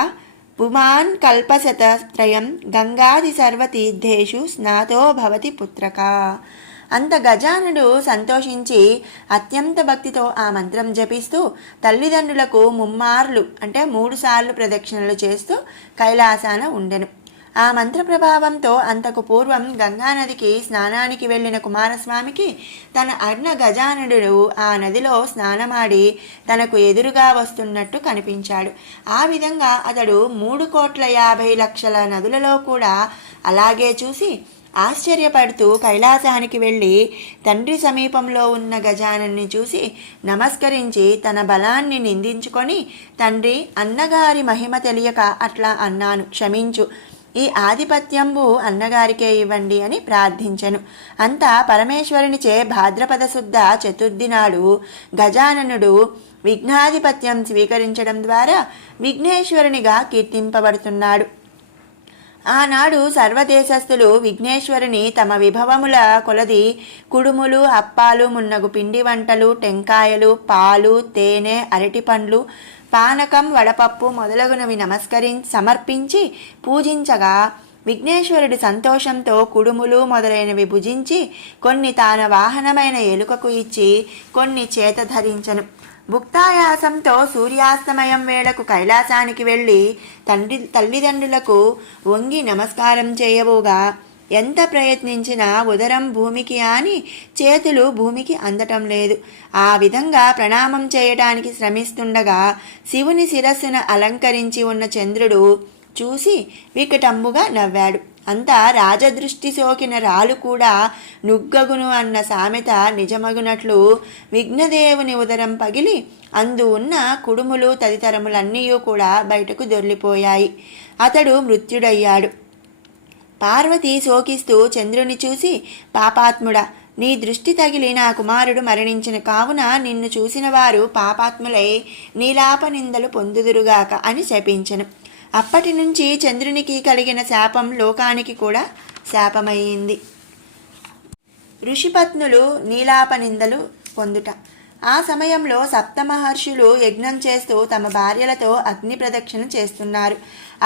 పుమాన్ కల్పశతత్రయం గంగాది సర్వతీర్థేషు స్నాతో భవతి పుత్రక. అంత గజానుడు సంతోషించి అత్యంత భక్తితో ఆ మంత్రం జపిస్తూ తల్లిదండ్రులకు ముమ్మార్లు అంటే 3 సార్లు ప్రదక్షిణలు చేస్తూ కైలాసాన ఉండెను. ఆ మంత్ర ప్రభావంతో అంతకు పూర్వం గంగానదికి స్నానానికి వెళ్ళిన కుమారస్వామికి తన అర్ణ గజానుడు ఆ నదిలో స్నానమాడి తనకు ఎదురుగా వస్తున్నట్టు కనిపించాడు. ఆ విధంగా అతడు 3,50,00,000 నదులలో కూడా అలాగే చూసి ఆశ్చర్యపడుతూ కైలాసానికి వెళ్ళి తండ్రి సమీపంలో ఉన్న గజానన్ని చూసి నమస్కరించి తన బలాన్ని నిందించుకొని, తండ్రి, అన్నగారి మహిమ తెలియక అట్లా అన్నాను, క్షమించు, ఈ ఆధిపత్యంబు అన్నగారికే ఇవ్వండి అని ప్రార్థించెను. అంతా పరమేశ్వరునిచే భాద్రపద శుద్ధ చతుర్థి నాడు గజాననుడు విఘ్నాధిపత్యం స్వీకరించడం ద్వారా విఘ్నేశ్వరునిగా కీర్తింపబడుతున్నాడు. ఆనాడు సర్వదేశస్థులు విఘ్నేశ్వరుని తమ విభవముల కొలది కుడుములు, అప్పాలు, మున్నగు పిండి వంటలు, టెంకాయలు, పాలు, తేనె, అరటిపండ్లు, పానకం, వడపప్పు మొదలగునవి సమర్పించి పూజించగా విఘ్నేశ్వరుడి సంతోషంతో కుడుములు మొదలైనవి భుజించి కొన్ని తాన వాహనమైన ఎలుకకు ఇచ్చి కొన్ని చేత ధరించను. భుక్తాయాసంతో సూర్యాస్తమయం వేళకు కైలాసానికి వెళ్ళి తల్లిదండ్రులకు వంగి నమస్కారం చేయబోగా ఎంత ప్రయత్నించినా ఉదరం భూమికి ఆని చేతులు భూమికి అందటం లేదు. ఆ విధంగా ప్రణామం చేయడానికి శ్రమిస్తుండగా శివుని శిరస్సును అలంకరించి ఉన్న చంద్రుడు చూసి వికటంబుగా నవ్వాడు. అంతా రాజదృష్టి సోకిన రాలు కూడా నుగ్గగును అన్న సామెత నిజమగునట్లు విఘ్నదేవుని ఉదరం పగిలి అందు ఉన్న కుడుములు తదితరములన్నీ కూడా బయటకు దొర్లిపోయాయి. అతడు మృత్యుడయ్యాడు. పార్వతి శోకిస్తూ చంద్రుని చూసి, పాపాత్ముడా, నీ దృష్టి తగిలి నా కుమారుడు మరణించిన కావున నిన్ను చూసిన వారు పాపాత్ములై నీలాపనిందలు పొందుదురుగాక అని శపించెను. అప్పటి నుంచి చంద్రునికి కలిగిన శాపం లోకానికి కూడా శాపమయ్యింది. ఋషిపత్నులు నీలాపనిందలు పొందుట. ఆ సమయంలో సప్తమహర్షులు యజ్ఞం చేస్తూ తమ భార్యలతో అగ్ని ప్రదక్షిణ చేస్తున్నారు.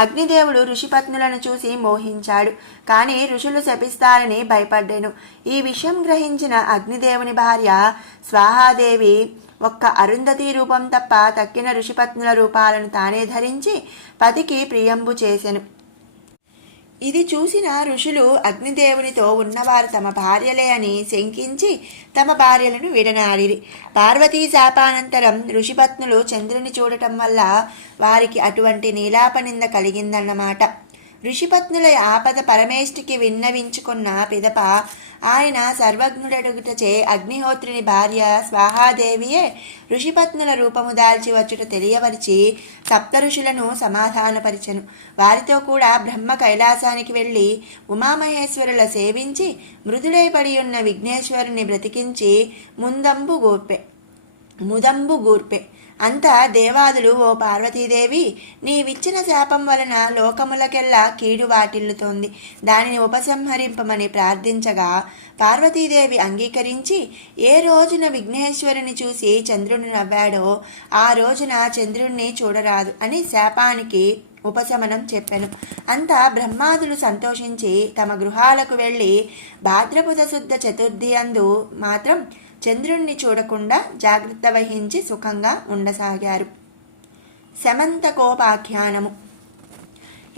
అగ్నిదేవుడు ఋషిపత్నులను చూసి మోహించాడు. కానీ ఋషులు శపిస్తారని భయపడ్డాను. ఈ విషయం గ్రహించిన అగ్నిదేవుని భార్య స్వాహాదేవి ఒక్క అరుంధతి రూపం తప్ప తక్కిన ఋషిపత్నుల రూపాలను తానే ధరించి పతికి ప్రియంబు చేసెను. ఇది చూసిన ఋషులు అగ్నిదేవునితో ఉన్నవారు తమ భార్యలే అని శంకించి తమ భార్యలను విడనాడిరి. పార్వతీ శాపానంతరం ఋషిపత్నులు చంద్రుని చూడటం వల్ల వారికి అటువంటి నీలాపనింద కలిగిందన్నమాట. ఋషిపత్నుల ఆపద పరమేష్టికి విన్నవించుకున్న పిదప ఆయన సర్వజ్ఞుడడుగుటచే అగ్నిహోత్రుని భార్య స్వాహాదేవియే ఋషిపత్నుల రూపము దాల్చి వచ్చుట తెలియవరిచి సప్త ఋషులను సమాధానపరిచెను. వారితో కూడా బ్రహ్మ కైలాసానికి వెళ్ళి ఉమామహేశ్వరుల సేవించి మృదుడై పడి ఉన్న విఘ్నేశ్వరుని బ్రతికించి ముదంబు గూర్పె. అంతా దేవాదులు, ఓ పార్వతీదేవి, నీవిచ్చిన శాపం వలన లోకములకెల్లా కీడు వాటిల్లుతోంది, దానిని ఉపసంహరింపమని ప్రార్థించగా పార్వతీదేవి అంగీకరించి ఏ రోజున విఘ్నేశ్వరుని చూసి చంద్రుని నవ్వాడో ఆ రోజున చంద్రుణ్ణి చూడరాదు అని శాపానికి ఉపశమనం చెప్పెను. అంతా బ్రహ్మాదులు సంతోషించి తమ గృహాలకు వెళ్ళి భాద్రపద శుద్ధ చతుర్థి అందు మాత్రం చంద్రుణ్ణి చూడకుండా జాగ్రత్త వహించి సుఖంగా ఉండసాగారు. శమంతకోపాఖ్యానము.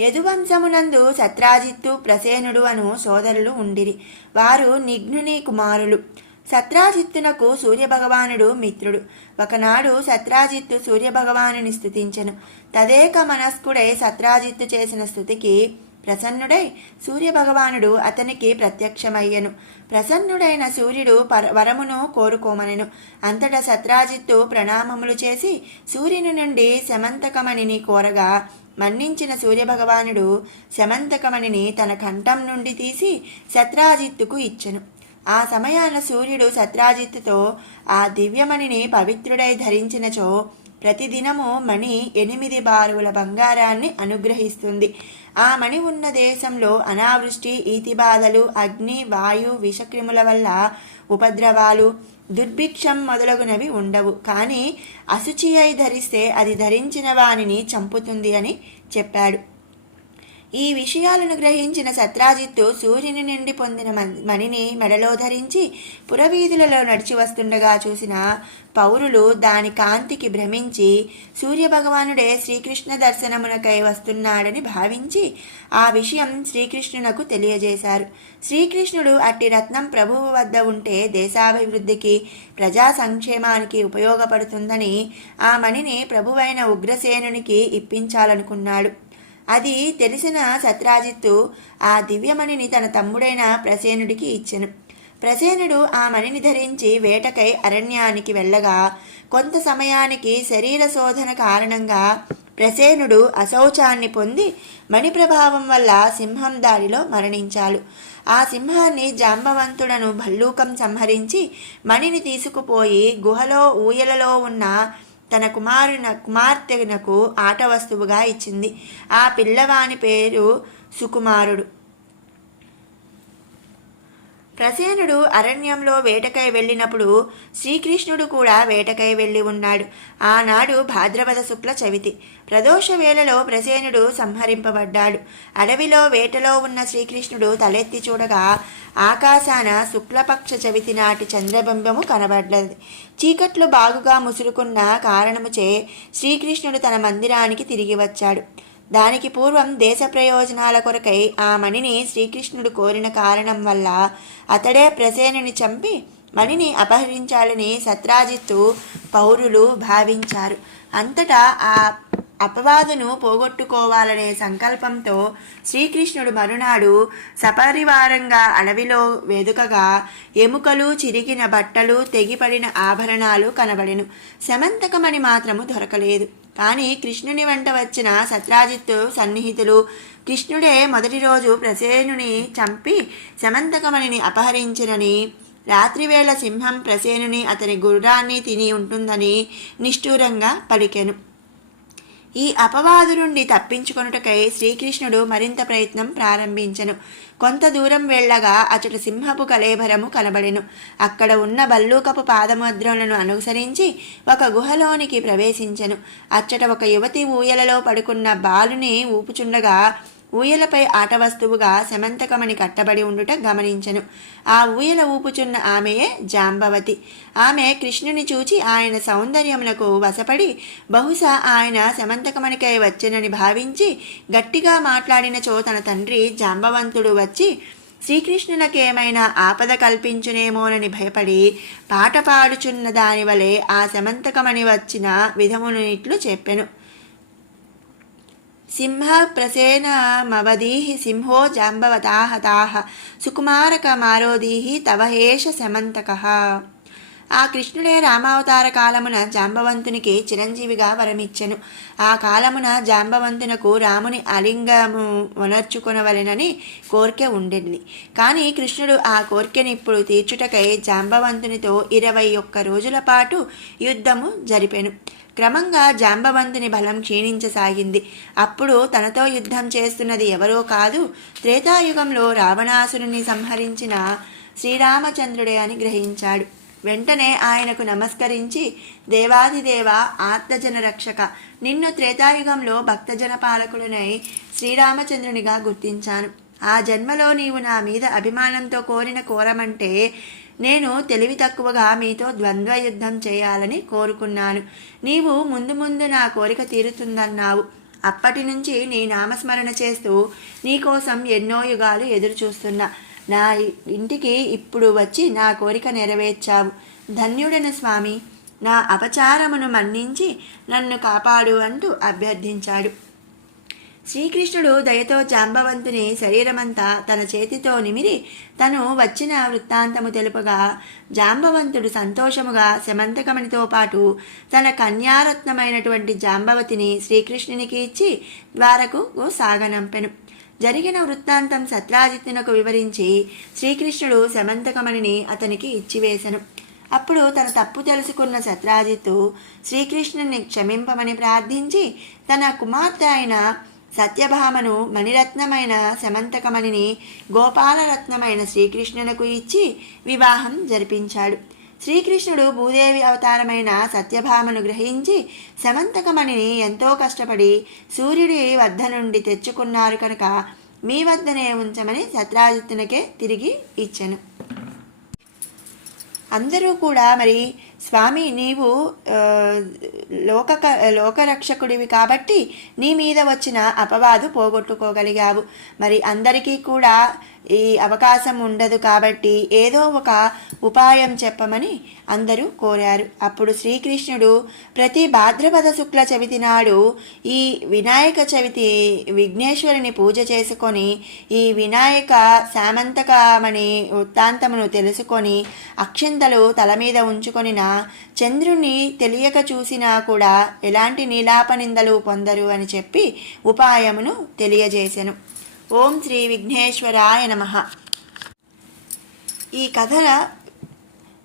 యదువంశమునందు సత్రాజిత్తు, ప్రసేనుడు అను సోదరులు ఉండిరి. వారు నిఘ్నుని కుమారులు. సత్రాజిత్తునకు సూర్యభగవానుడు మిత్రుడు. ఒకనాడు సత్రాజిత్తు సూర్యభగవానుని స్తుతించెను. తదేక మనస్కుడై సత్రాజిత్తు చేసిన స్తుతికి ప్రసన్నుడై సూర్యభగవానుడు అతనికి ప్రత్యక్షమయ్యను. ప్రసన్నుడైన సూర్యుడు వరమును కోరుకోమనెను. అంతటా సత్రాజిత్తు ప్రణామములు చేసి సూర్యుని నుండి శమంతకమణిని కోరగా మన్నించిన సూర్యభగవానుడు శమంతకమణిని తన కంఠం నుండి తీసి సత్రాజిత్తుకు ఇచ్చెను. ఆ సమయాన సూర్యుడు సత్రాజిత్తుతో, ఆ దివ్యమణిని పవిత్రుడై ధరించినచో ప్రతిదినము మణి 8 బారుల బంగారాన్ని అనుగ్రహిస్తుంది. ఆ మణి ఉన్న దేశంలో అనావృష్టి, ఈతిబాధలు, అగ్ని, వాయు, విషక్రిముల వల్ల ఉపద్రవాలు, దుర్భిక్షం మొదలగునవి ఉండవు. కానీ అశుచి అయి ధరిస్తే అది ధరించిన వానిని చంపుతుంది అని చెప్పాడు. ఈ విషయాలను గ్రహించిన సత్రాజిత్తు సూర్యుని నుండి పొందిన మణిని మెడలో ధరించి పురవీధులలో నడిచి వస్తుండగా చూసిన పౌరులు దాని కాంతికి భ్రమించి సూర్యభగవానుడే శ్రీకృష్ణ దర్శనమునకై వస్తున్నాడని భావించి ఆ విషయం శ్రీకృష్ణునకు తెలియజేశారు. శ్రీకృష్ణుడు అట్టి రత్నం ప్రభువు వద్ద ఉంటే దేశాభివృద్ధికి, ప్రజా సంక్షేమానికి ఉపయోగపడుతుందని ఆ మణిని ప్రభువైన ఉగ్రసేనునికి ఇప్పించాలనుకున్నాడు. అది తెలిసిన సత్రాజిత్తు ఆ దివ్యమణిని తన తమ్ముడైన ప్రసేనుడికి ఇచ్చెను. ప్రసేనుడు ఆ మణిని ధరించి వేటకై అరణ్యానికి వెళ్ళగా కొంత సమయానికి శరీర శోధన కారణంగా ప్రసేనుడు అశౌచాన్ని పొంది మణి ప్రభావం వల్ల సింహం దాడిలో మరణించాడు. ఆ సింహాన్ని జాంబవంతుడను భల్లూకం సంహరించి మణిని తీసుకుపోయి గుహలో ఊయలలో ఉన్న తన కుమార్తెనకు ఆట వస్తువుగా ఇచ్చింది. ఆ పిల్లవాని పేరు సుకుమారుడు. ప్రసేనుడు అరణ్యంలో వేటకై వెళ్ళినప్పుడు శ్రీకృష్ణుడు కూడా వేటకై వెళ్ళి ఉన్నాడు. ఆనాడు భాద్రపద శుక్ల చవితి ప్రదోష వేళలో ప్రసేనుడు సంహరింపబడ్డాడు. అడవిలో వేటలో ఉన్న శ్రీకృష్ణుడు తలెత్తి చూడగా ఆకాశాన శుక్లపక్ష చవితి నాటి చంద్రబింబము కనబడ్డది. చీకట్లు బాగుగా ముసురుకున్న కారణముచే శ్రీకృష్ణుడు తన మందిరానికి తిరిగి వచ్చాడు. దానికి పూర్వం దేశ ప్రయోజనాల కొరకై ఆ మణిని శ్రీకృష్ణుడు కోరిన కారణం వల్ల అతడే ప్రసేనుని చంపి మణిని అపహరించాలని సత్రాజిత్తు పౌరులు భావించారు. అంతటా ఆ అపవాదును పోగొట్టుకోవాలనే సంకల్పంతో శ్రీకృష్ణుడు మరునాడు సపరివారంగా అడవిలో వెదుకగా ఎముకలు, చిరిగిన బట్టలు, తెగిపడిన ఆభరణాలు కనబడెను. శమంతకమణి మాత్రము దొరకలేదు. కానీ కృష్ణుని వెంట వచ్చిన సత్రాజిత్తు సన్నిహితులు కృష్ణుడే మొదటి రోజు ప్రసేనుని చంపి శమంతకమణిని అపహరించినని, రాత్రివేళ సింహం ప్రసేనుని అతని గుర్రాన్ని తిని ఉంటుందని నిష్ఠూరంగా పలికెను. ఈ అపవాదు నుండి తప్పించుకొనుటకై శ్రీకృష్ణుడు మరింత ప్రయత్నం ప్రారంభించెను. కొంత దూరం వెళ్ళగా అచట సింహపు కళేబరము కనబడెను. అక్కడ ఉన్న భల్లూకపు పాదముద్రలను అనుసరించి ఒక గుహలోనికి ప్రవేశించెను. అచ్చట ఒక యువతి ఊయలలో పడుకున్న బాలుని ఊపుచుండగా ఊయలపై ఆట వస్తువుగా శమంతకమణి కట్టబడి ఉండుట గమనించెను. ఆ ఊయల ఊపుచున్న ఆమెయే జాంబవతి. ఆమె కృష్ణుని చూచి ఆయన సౌందర్యమునకు వశపడి బహుశా ఆయన శమంతకమణికై వచ్చెనని భావించి గట్టిగా మాట్లాడినచో తన తండ్రి జాంబవంతుడు వచ్చి శ్రీకృష్ణునకేమైనా ఆపద కల్పించునేమోనని భయపడి పాట పాడుచున్న దాని వలె ఆ శమంతకమణి వచ్చిన విధమునిట్లు చెప్పెను. సింహ ప్రసేనమవధీః సింహో జాంబవతాహతాః సుకుమారకమారోధీః తవహేష శమంతకః. ఆ కృష్ణుడే రామావతార కాలమున జాంబవంతునికి చిరంజీవిగా వరమిచ్చెను. ఆ కాలమున జాంబవంతునకు రాముని అలింగము వనర్చుకొనవలెనని కోరిక ఉండేది. కానీ కృష్ణుడు ఆ కోరికని ఇప్పుడు తీర్చుటకై జాంబవంతునితో 21 రోజుల పాటు యుద్ధము జరిపెను. క్రమంగా జాంబవంతుని బలం క్షీణించసాగింది. అప్పుడు తనతో యుద్ధం చేస్తున్నది ఎవరో కాదు, త్రేతాయుగంలో రావణాసురుని సంహరించిన శ్రీరామచంద్రుడే అని గ్రహించాడు. వెంటనే ఆయనకు నమస్కరించి, దేవాదిదేవ, ఆర్తజన రక్షక, నిన్ను త్రేతాయుగంలో భక్తజన పాలకుడినై శ్రీరామచంద్రునిగా గుర్తించాను. ఆ జన్మలో నీవు నా మీద అభిమానంతో కోరమంటే నేను తెలివి తక్కువగా మీతో ద్వంద్వ యుద్ధం చేయాలని కోరుకున్నాను. నీవు ముందు ముందు నా కోరిక తీరుతుందన్నావు. అప్పటి నుంచి నీ నామస్మరణ చేస్తూ నీకోసం ఎన్నో యుగాలు ఎదురు చూస్తున్నా. నా ఇంటికి ఇప్పుడు వచ్చి నా కోరిక నెరవేర్చావు. ధన్యుడను స్వామి, నా అపచారమును మన్నించి నన్ను కాపాడు అంటూ అభ్యర్థించాడు. శ్రీకృష్ణుడు దయతో జాంబవంతుని శరీరమంతా తన చేతితో నిమిరి తను వచ్చిన వృత్తాంతము తెలుపగా జాంబవంతుడు సంతోషముగా శమంతకమణితో పాటు తన కన్యారత్నమైనటువంటి జాంబవతిని శ్రీకృష్ణునికి ఇచ్చి ద్వారకు సాగనంపెను. జరిగిన వృత్తాంతం సత్రాజిత్తునకు వివరించి శ్రీకృష్ణుడు శమంతకమణిని అతనికి ఇచ్చివేశను. అప్పుడు తన తప్పు తెలుసుకున్న సత్రాజిత్తు శ్రీకృష్ణుని క్షమింపమని ప్రార్థించి తన కుమార్తె అయిన సత్యభామను మణిరత్నమైన శమంతకమణిని గోపాలరత్నమైన శ్రీకృష్ణునకు ఇచ్చి వివాహం జరిపించాడు. శ్రీకృష్ణుడు భూదేవి అవతారమైన సత్యభామను గ్రహించి శమంతకమణిని ఎంతో కష్టపడి సూర్యుడి వద్ద నుండి తెచ్చుకున్నారు కనుక మీ వద్దనే ఉంచమని సత్రాజిత్తునకే తిరిగి ఇచ్చెను. అందరూ కూడా మరి స్వామి, నీవు లోకరక్షకుడివి కాబట్టి నీ మీద వచ్చిన అపవాదు పోగొట్టుకోగలిగావు. మరి అందరికీ కూడా ఈ అవకాశం ఉండదు కాబట్టి ఏదో ఒక ఉపాయం చెప్పమని అందరూ కోరారు. అప్పుడు శ్రీకృష్ణుడు ప్రతి భాద్రపద శుక్ల చవితి నాడు ఈ వినాయక చవితి విఘ్నేశ్వరుని పూజ చేసుకొని ఈ వినాయక శామంతకమణి వృత్తాంతమును తెలుసుకొని అక్షింతలు తల మీద ఉంచుకొనిన చంద్రుణ్ణి తెలియక చూసినా కూడా ఎలాంటి నీలాపనిందలు పొందరు అని చెప్పి ఉపాయమును తెలియజేసెను. ఓం శ్రీ విఘ్నేశ్వరాయ నమః. ఈ కథ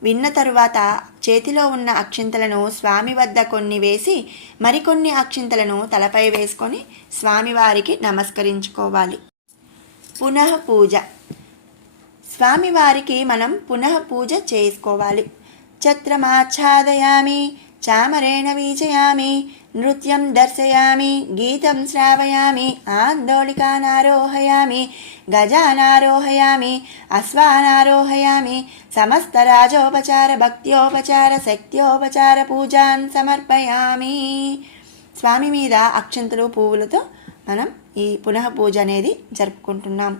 విన్న తరువాత చేతిలో ఉన్న అక్షింతలను స్వామి వద్ద కొన్ని వేసి మరికొన్ని అక్షింతలను తలపై వేసుకొని స్వామివారికి నమస్కరించుకోవాలి. పునః పూజ. స్వామివారికి మనం పునః పూజ చేసుకోవాలి. ఛత్రమాచ్ఛాదయామి, చామరేణ వీచయామి, నృత్యం దర్శయామి, గీతం శ్రావయామి, ఆందోళికానారోహయామి, గజానారోహయామి, అశ్వానారోహయామి, సమస్త రాజోపచార భక్త్యోపచార శక్త్యోపచార పూజాన్ సమర్పయామి. స్వామి మీద అక్షంతలు పువ్వులతో మనం ఈ పునః పూజ అనేది జరుపుకుంటున్నాం.